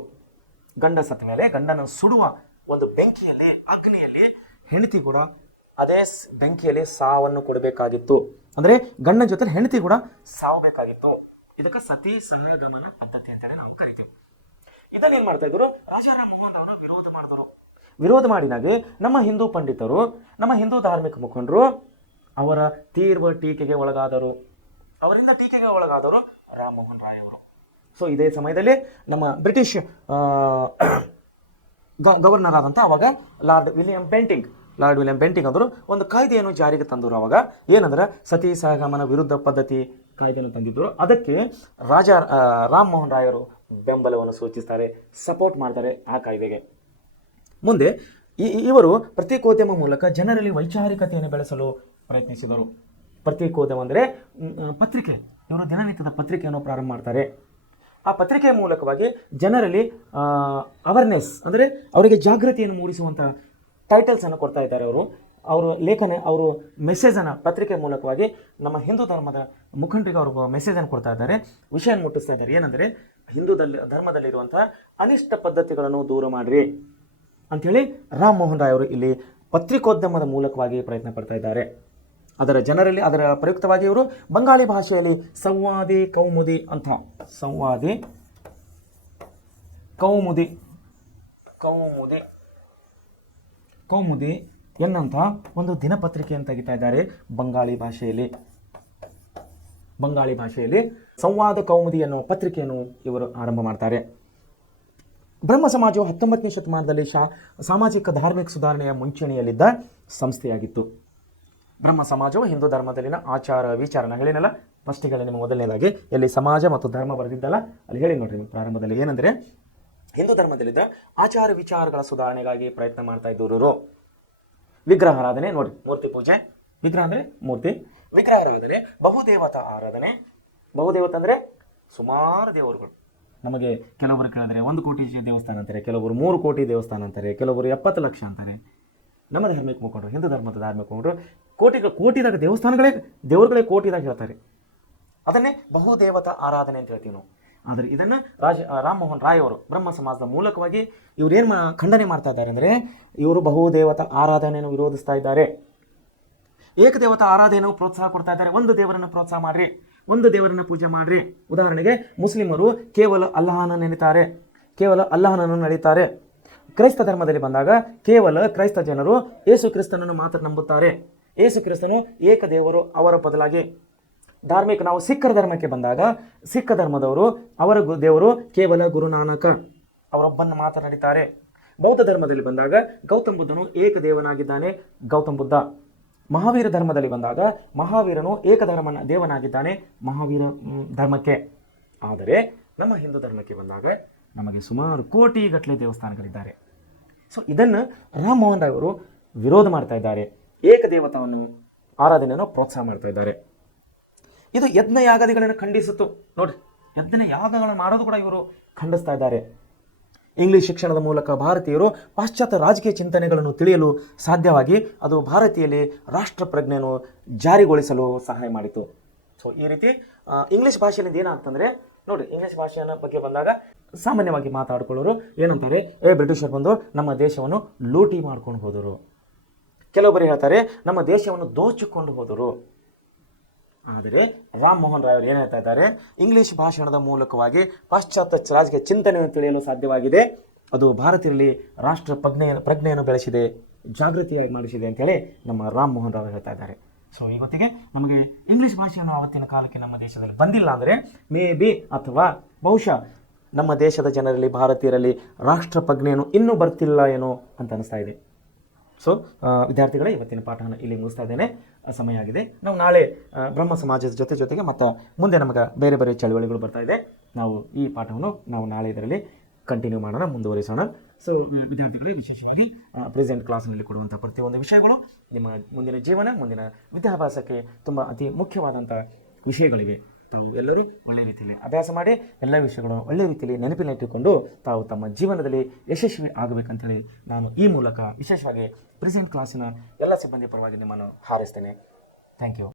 ಗಂಡ ಸತ್ತ ಮೇಲೆ ಗಂಡನ ಸುಡುವ ಒಂದು ಬೆಂಕಿಯಲ್ಲಿ, ಅಗ್ನಿಯಲ್ಲಿ ಹೆಂಡತಿ ಕೂಡ ಅದೇ ಬೆಂಕಿಯಲ್ಲಿ ಸಾವನ್ನು ಕೊಡಬೇಕಾಗಿತ್ತು. ಅಂದರೆ ಗಂಡನ ಜೊತೆ ಹೆಂಡತಿ ಕೂಡ ಸಾವಬೇಕಾಗಿತ್ತು. ಇದಕ್ಕೆ ಸತಿ ಸಹಗಮನ ಪದ್ಧತಿ ಅಂತೇಳಿ ನಾವು ಕರಿತೀವಿ. ಇದನ್ನೇನು ಮಾಡ್ತಾ ಇದ್ರು? ರಾಜಾರಾಮ್ ಮೋಹನ್ ಅವರು ವಿರೋಧ ಮಾಡಿದಾಗ ನಮ್ಮ ಹಿಂದೂ ಪಂಡಿತರು, ನಮ್ಮ ಹಿಂದೂ ಧಾರ್ಮಿಕ ಮುಖಂಡರು ಅವರ ತೀವ್ರ ಟೀಕೆಗೆ ಒಳಗಾದರು. ರಾಮ್ ಮೋಹನ್ ರಾಯ್ ಅವರು. ಸೊ ಇದೇ ಸಮಯದಲ್ಲಿ ನಮ್ಮ ಬ್ರಿಟಿಷ್ ಗವರ್ನರ್ ಆದಂಥ ಅವಾಗ ಲಾರ್ಡ್ ವಿಲಿಯಂ ಬೆಂಟಿಂಗ್ ಅವರು ಒಂದು ಕಾಯ್ದೆಯನ್ನು ಜಾರಿಗೆ ತಂದರು. ಅವಾಗ ಏನಂದ್ರೆ ಸತಿ ಸಹಗಮನ ವಿರುದ್ಧ ಪದ್ಧತಿ ಕಾಯ್ದೆಯನ್ನು ತಂದಿದ್ರು. ಅದಕ್ಕೆ ರಾಮ್ ಮೋಹನ್ ರಾಯ್ ಅವರು ಬೆಂಬಲವನ್ನು ಸೂಚಿಸ್ತಾರೆ, ಸಪೋರ್ಟ್ ಮಾಡ್ತಾರೆ ಆ ಕಾಯ್ದೆಗೆ. ಮುಂದೆ ಇವರು ಪತ್ರಿಕೋದ್ಯಮ ಮೂಲಕ ಜನರಲ್ಲಿ ವೈಚಾರಿಕತೆಯನ್ನು ಬೆಳೆಸಲು ಪ್ರಯತ್ನಿಸಿದರು. ಪತ್ರಿಕೋದ್ಯಮ ಅಂದರೆ ಪತ್ರಿಕೆ. ಇವರು ದಿನನಿತ್ಯದ ಪತ್ರಿಕೆಯನ್ನು ಪ್ರಾರಂಭ ಮಾಡ್ತಾರೆ. ಆ ಪತ್ರಿಕೆಯ ಮೂಲಕವಾಗಿ ಜನರಲ್ಲಿ ಅವೇರ್ನೆಸ್ ಅಂದರೆ ಅವರಿಗೆ ಜಾಗೃತಿಯನ್ನು ಮೂಡಿಸುವಂಥ ಟೈಟಲ್ಸನ್ನು ಕೊಡ್ತಾ ಇದ್ದಾರೆ. ಅವರು ಲೇಖನ, ಅವರು ಮೆಸೇಜನ್ನು ಪತ್ರಿಕೆ ಮೂಲಕವಾಗಿ ನಮ್ಮ ಹಿಂದೂ ಧರ್ಮದ ಮುಖಂಡರಿಗೆ ಅವರು ಮೆಸೇಜನ್ನು ಕೊಡ್ತಾ ಇದ್ದಾರೆ, ವಿಷಯವನ್ನು ಮುಟ್ಟಿಸ್ತಾ ಇದ್ದಾರೆ. ಏನಂದರೆ ಹಿಂದೂ ಧರ್ಮದಲ್ಲಿರುವಂತಹ ಅನಿಷ್ಟ ಪದ್ಧತಿಗಳನ್ನು ದೂರ ಮಾಡಿರಿ ಅಂಥೇಳಿ ರಾಮ್ ಮೋಹನ್ ರಾಯ್ ಅವರು ಇಲ್ಲಿ ಪತ್ರಿಕೋದ್ಯಮದ ಮೂಲಕವಾಗಿ ಪ್ರಯತ್ನ ಪಡ್ತಾ ಇದ್ದಾರೆ. ಅದರ ಪ್ರಯುಕ್ತವಾಗಿ ಇವರು ಬಂಗಾಳಿ ಭಾಷೆಯಲ್ಲಿ ಸಂವಾದಿ ಕೌಮುದಿ ಅಂತ, ಸಂವಾದಿ ಕೌಮುದಿ ಎನ್ನಂಥ ಒಂದು ದಿನಪತ್ರಿಕೆಯನ್ನು ತೆಗಿತಾ ಇದ್ದಾರೆ ಬಂಗಾಳಿ ಭಾಷೆಯಲ್ಲಿ ಸಂವಾದ ಕೌಮುದಿ ಎನ್ನುವ ಪತ್ರಿಕೆಯನ್ನು ಇವರು ಆರಂಭ ಮಾಡ್ತಾರೆ. ಬ್ರಹ್ಮ ಸಮಾಜವು 19ನೇ ಶತಮಾನದಲ್ಲಿ ಸಾಮಾಜಿಕ ಧಾರ್ಮಿಕ ಸುಧಾರಣೆಯ ಮುಂಚೂಣಿಯಲ್ಲಿದ್ದ ಸಂಸ್ಥೆಯಾಗಿತ್ತು. ಬ್ರಹ್ಮ ಸಮಾಜವು ಹಿಂದೂ ಧರ್ಮದಲ್ಲಿನ ಆಚಾರ ವಿಚಾರನ ಹೇಳಿನಲ್ಲ, ಫಸ್ಟಿಗೆ ಹೇಳಿ ನಿಮ್ಮ ಮೊದಲನೇದಾಗಿ ಎಲ್ಲಿ ಸಮಾಜ ಮತ್ತು ಧರ್ಮ ಬರೆದಿದ್ದಲ್ಲ ಅಲ್ಲಿ ಹೇಳಿ ನೋಡ್ರಿ ಪ್ರಾರಂಭದಲ್ಲಿ. ಏನಂದರೆ ಹಿಂದೂ ಧರ್ಮದಲ್ಲಿದ್ದ ಆಚಾರ ವಿಚಾರಗಳ ಸುಧಾರಣೆಗಾಗಿ ಪ್ರಯತ್ನ ಮಾಡ್ತಾ ಇದ್ದವರು. ವಿಗ್ರಹಾರಾಧನೆ ನೋಡಿ, ಮೂರ್ತಿ ಪೂಜೆ, ವಿಗ್ರಹ ಅಂದರೆ ಮೂರ್ತಿ, ವಿಗ್ರಹಾರಾಧನೆ, ಬಹುದೇವತಾ ಆರಾಧನೆ. ಬಹುದೇವತೆ ಅಂದರೆ ಸುಮಾರು ದೇವರುಗಳು. ನಮಗೆ ಕೆಲವರು ಕೇಳಿದ್ರೆ 1 ಕೋಟಿ ದೇವಸ್ಥಾನ ಅಂತಾರೆ, ಕೆಲವರು 3 ಕೋಟಿ ದೇವಸ್ಥಾನ ಅಂತಾರೆ, ಕೆಲವರು 70 ಲಕ್ಷ ಅಂತಾರೆ. ನಮ್ಮ ಧಾರ್ಮಿಕ ಮುಖಂಡರು, ಹಿಂದೂ ಧರ್ಮದ ಧಾರ್ಮಿಕ ಮುಖಂಡರು ಕೋಟಿದಾಗ ದೇವರುಗಳೇ ಕೋಟಿದಾಗ ಹೇಳ್ತಾರೆ. ಅದನ್ನೇ ಬಹುದೇವತಾ ಆರಾಧನೆ ಅಂತ ಹೇಳ್ತೀವಿ ನಾವು. ಆದರೆ ಇದನ್ನು ರಾಮ್ ಮೋಹನ್ ರಾಯ್ ಅವರು ಬ್ರಹ್ಮ ಸಮಾಜದ ಮೂಲಕವಾಗಿ ಇವ್ರು ಏನು ಖಂಡನೆ ಮಾಡ್ತಾ ಇದ್ದಾರೆ ಅಂದರೆ, ಇವರು ಬಹುದೇವತಾ ಆರಾಧನೆಯನ್ನು ವಿರೋಧಿಸ್ತಾ ಇದ್ದಾರೆ. ಏಕದೇವತಾ ಆರಾಧನೆಯನ್ನು ಪ್ರೋತ್ಸಾಹ ಕೊಡ್ತಾ ಇದ್ದಾರೆ. ಒಂದು ದೇವರನ್ನು ಪ್ರೋತ್ಸಾಹ ಮಾಡ್ರಿ, ಒಂದು ದೇವರನ್ನು ಪೂಜೆ ಮಾಡ್ರಿ. ಉದಾಹರಣೆಗೆ ಮುಸ್ಲಿಮರು ಕೇವಲ ಅಲ್ಲಾಹನನ್ನು ನಡೀತಾರೆ. ಕ್ರೈಸ್ತ ಧರ್ಮದಲ್ಲಿ ಬಂದಾಗ ಕೇವಲ ಕ್ರೈಸ್ತ ಜನರು ಯೇಸು ಕ್ರಿಸ್ತನನ್ನು ಮಾತ್ರ ನಂಬುತ್ತಾರೆ. ಯೇಸು ಕ್ರಿಸ್ತನು ಏಕದೇವರು, ಅವರ ಬದಲಾಗಿ ಧಾರ್ಮಿಕ ನಾವು ಸಿಖ್ಖರ ಧರ್ಮಕ್ಕೆ ಬಂದಾಗ ಸಿಖ್ ಧರ್ಮದವರು ಅವರ ದೇವರು ಕೇವಲ ಗುರುನಾನಕ, ಅವರೊಬ್ಬನ್ನು ಮಾತ್ರ ನಡೀತಾರೆ. ಬೌದ್ಧ ಧರ್ಮದಲ್ಲಿ ಬಂದಾಗ ಗೌತಮ್ ಬುದ್ಧನು ಏಕದೇವನಾಗಿದ್ದಾನೆ, ಗೌತಮ್ ಬುದ್ಧ. ಮಹಾವೀರ ಧರ್ಮದಲ್ಲಿ ಬಂದಾಗ ಮಹಾವೀರನು ದೇವನಾಗಿದ್ದಾನೆ, ಮಹಾವೀರ ಧರ್ಮಕ್ಕೆ. ಆದರೆ ನಮ್ಮ ಹಿಂದೂ ಧರ್ಮಕ್ಕೆ ಬಂದಾಗ ನಮಗೆ ಸುಮಾರು ಕೋಟಿಗಟ್ಟಲೆ ದೇವಸ್ಥಾನಗಳಿದ್ದಾರೆ. ಸೊ ಇದನ್ನು ರಾಮ್ ಮೋಹನ್ ರಾಯ್ ಅವರು ವಿರೋಧ ಮಾಡ್ತಾ ಇದ್ದಾರೆ. ಏಕದೇವತಾವನ್ನು ಆರಾಧನೆಯನ್ನು ಪ್ರೋತ್ಸಾಹ ಮಾಡ್ತಾ ಇದ್ದಾರೆ. ಇದು ಯಜ್ಞ ಯಾಗಾದಿಗಳನ್ನು ಖಂಡಿಸಿತು ನೋಡ್ರಿ. ಯಜ್ಞ ಯಾಗಗಳನ್ನು ಮಾಡೋದು ಕೂಡ ಇವರು ಖಂಡಿಸ್ತಾ ಇದ್ದಾರೆ. ಇಂಗ್ಲಿಷ್ ಶಿಕ್ಷಣದ ಮೂಲಕ ಭಾರತೀಯರು ಪಾಶ್ಚಾತ್ಯ ರಾಜಕೀಯ ಚಿಂತನೆಗಳನ್ನು ತಿಳಿಯಲು ಸಾಧ್ಯವಾಗಿ ಅದು ಭಾರತೀಯಲ್ಲಿ ರಾಷ್ಟ್ರ ಪ್ರಜ್ಞೆಯನ್ನು ಜಾರಿಗೊಳಿಸಲು ಸಹಾಯ ಮಾಡಿತು. ಸೊ ಈ ರೀತಿ ಇಂಗ್ಲಿಷ್ ಭಾಷೆಯಲ್ಲಿ ಏನಾಗ್ತಂದ್ರೆ ನೋಡಿ, ಇಂಗ್ಲಿಷ್ ಭಾಷೆಯ ಬಗ್ಗೆ ಬಂದಾಗ ಸಾಮಾನ್ಯವಾಗಿ ಮಾತಾಡ್ಕೊಳ್ಳೋರು ಏನಂತಾರೆ, ಬ್ರಿಟಿಷರು ಬಂದು ನಮ್ಮ ದೇಶವನ್ನು ಲೂಟಿ ಮಾಡ್ಕೊಂಡು ಹೋದರು. ಕೆಲವೊಬ್ಬರು ಹೇಳ್ತಾರೆ ನಮ್ಮ ದೇಶವನ್ನು ದೋಚಿಕೊಂಡು ಹೋದರು. ಆದರೆ ರಾಮ್ ಮೋಹನ್ ರಾಯ್ ಅವರು ಏನು ಹೇಳ್ತಾ ಇದ್ದಾರೆ, ಇಂಗ್ಲಿಷ್ ಭಾಷಣದ ಮೂಲಕವಾಗಿ ಪಾಶ್ಚಾತ್ಯ ರಾಜಕೀಯ ಚಿಂತನೆಯನ್ನು ತಿಳಿಯಲು ಸಾಧ್ಯವಾಗಿದೆ. ಅದು ಭಾರತೀಯರಲ್ಲಿ ರಾಷ್ಟ್ರ ಪ್ರಜ್ಞೆಯನ್ನು ಬೆಳೆಸಿದೆ, ಜಾಗೃತಿಯಾಗಿ ಮಾಡಿಸಿದೆ ಅಂತೇಳಿ ನಮ್ಮ ರಾಮ್ ಮೋಹನ್ ರಾಯ್ ಹೇಳ್ತಾ ಇದ್ದಾರೆ. ಸೊ ಇವತ್ತಿಗೆ ನಮಗೆ ಇಂಗ್ಲಿಷ್ ಭಾಷೆಯನ್ನು ಆವತ್ತಿನ ಕಾಲಕ್ಕೆ ನಮ್ಮ ದೇಶದಲ್ಲಿ ಬಂದಿಲ್ಲ ಅಂದರೆ ಮೇ ಬಿ ಅಥವಾ ಬಹುಶಃ ನಮ್ಮ ದೇಶದ ಜನರಲ್ಲಿ, ಭಾರತೀಯರಲ್ಲಿ ರಾಷ್ಟ್ರ ಪ್ರಜ್ಞೆಯನ್ನು ಇನ್ನೂ ಬರ್ತಿಲ್ಲ ಏನೋ ಅಂತ ಅನಿಸ್ತಾ ಇದೆ. ಸೊ ವಿದ್ಯಾರ್ಥಿಗಳೇ, ಇವತ್ತಿನ ಪಾಠವನ್ನು ಇಲ್ಲಿ ಮುಗಿಸ್ತಾ ಇದ್ದೇನೆ. ಸಮಯ ಆಗಿದೆ. ನಾವು ನಾಳೆ ಬ್ರಹ್ಮ ಸಮಾಜದ ಜೊತೆಗೆ ಮತ್ತು ಮುಂದೆ ನಮಗೆ ಬೇರೆ ಬೇರೆ ಚಳವಳಿಗಳು ಬರ್ತಾ ಇದೆ. ನಾವು ಈ ಪಾಠವನ್ನು ನಾಳೆ ಇದರಲ್ಲಿ ಕಂಟಿನ್ಯೂ ಮಾಡೋಣ, ಮುಂದುವರಿಸೋಣ. ಸೊ ವಿದ್ಯಾರ್ಥಿಗಳೇ, ವಿಶೇಷವಾಗಿ ಪ್ರೆಸೆಂಟ್ ಕ್ಲಾಸ್ನಲ್ಲಿ ಕೊಡುವಂಥ ಪ್ರತಿಯೊಂದು ವಿಷಯಗಳು ನಿಮ್ಮ ಮುಂದಿನ ಜೀವನ, ಮುಂದಿನ ವಿದ್ಯಾಭ್ಯಾಸಕ್ಕೆ ತುಂಬ ಅತಿ ಮುಖ್ಯವಾದಂಥ ವಿಷಯಗಳಿವೆ. ತಾವು ಎಲ್ಲರೂ ಒಳ್ಳೆಯ ರೀತಿಯಲ್ಲಿ ಅಭ್ಯಾಸ ಮಾಡಿ ಎಲ್ಲ ವಿಷಯಗಳನ್ನು ಒಳ್ಳೆಯ ರೀತಿಯಲ್ಲಿ ನೆನಪಿನಲ್ಲಿಟ್ಟುಕೊಂಡು ತಾವು ತಮ್ಮ ಜೀವನದಲ್ಲಿ ಯಶಸ್ವಿ ಆಗಬೇಕಂತೇಳಿ ನಾನು ಈ ಮೂಲಕ ವಿಶೇಷವಾಗಿ ಪ್ರೆಸೆಂಟ್ ಕ್ಲಾಸಿನ ಎಲ್ಲ ಸಿಬ್ಬಂದಿ ಪರವಾಗಿ ನಿಮ್ಮನ್ನು ಹಾರೈಸ್ತೇನೆ. Thank you.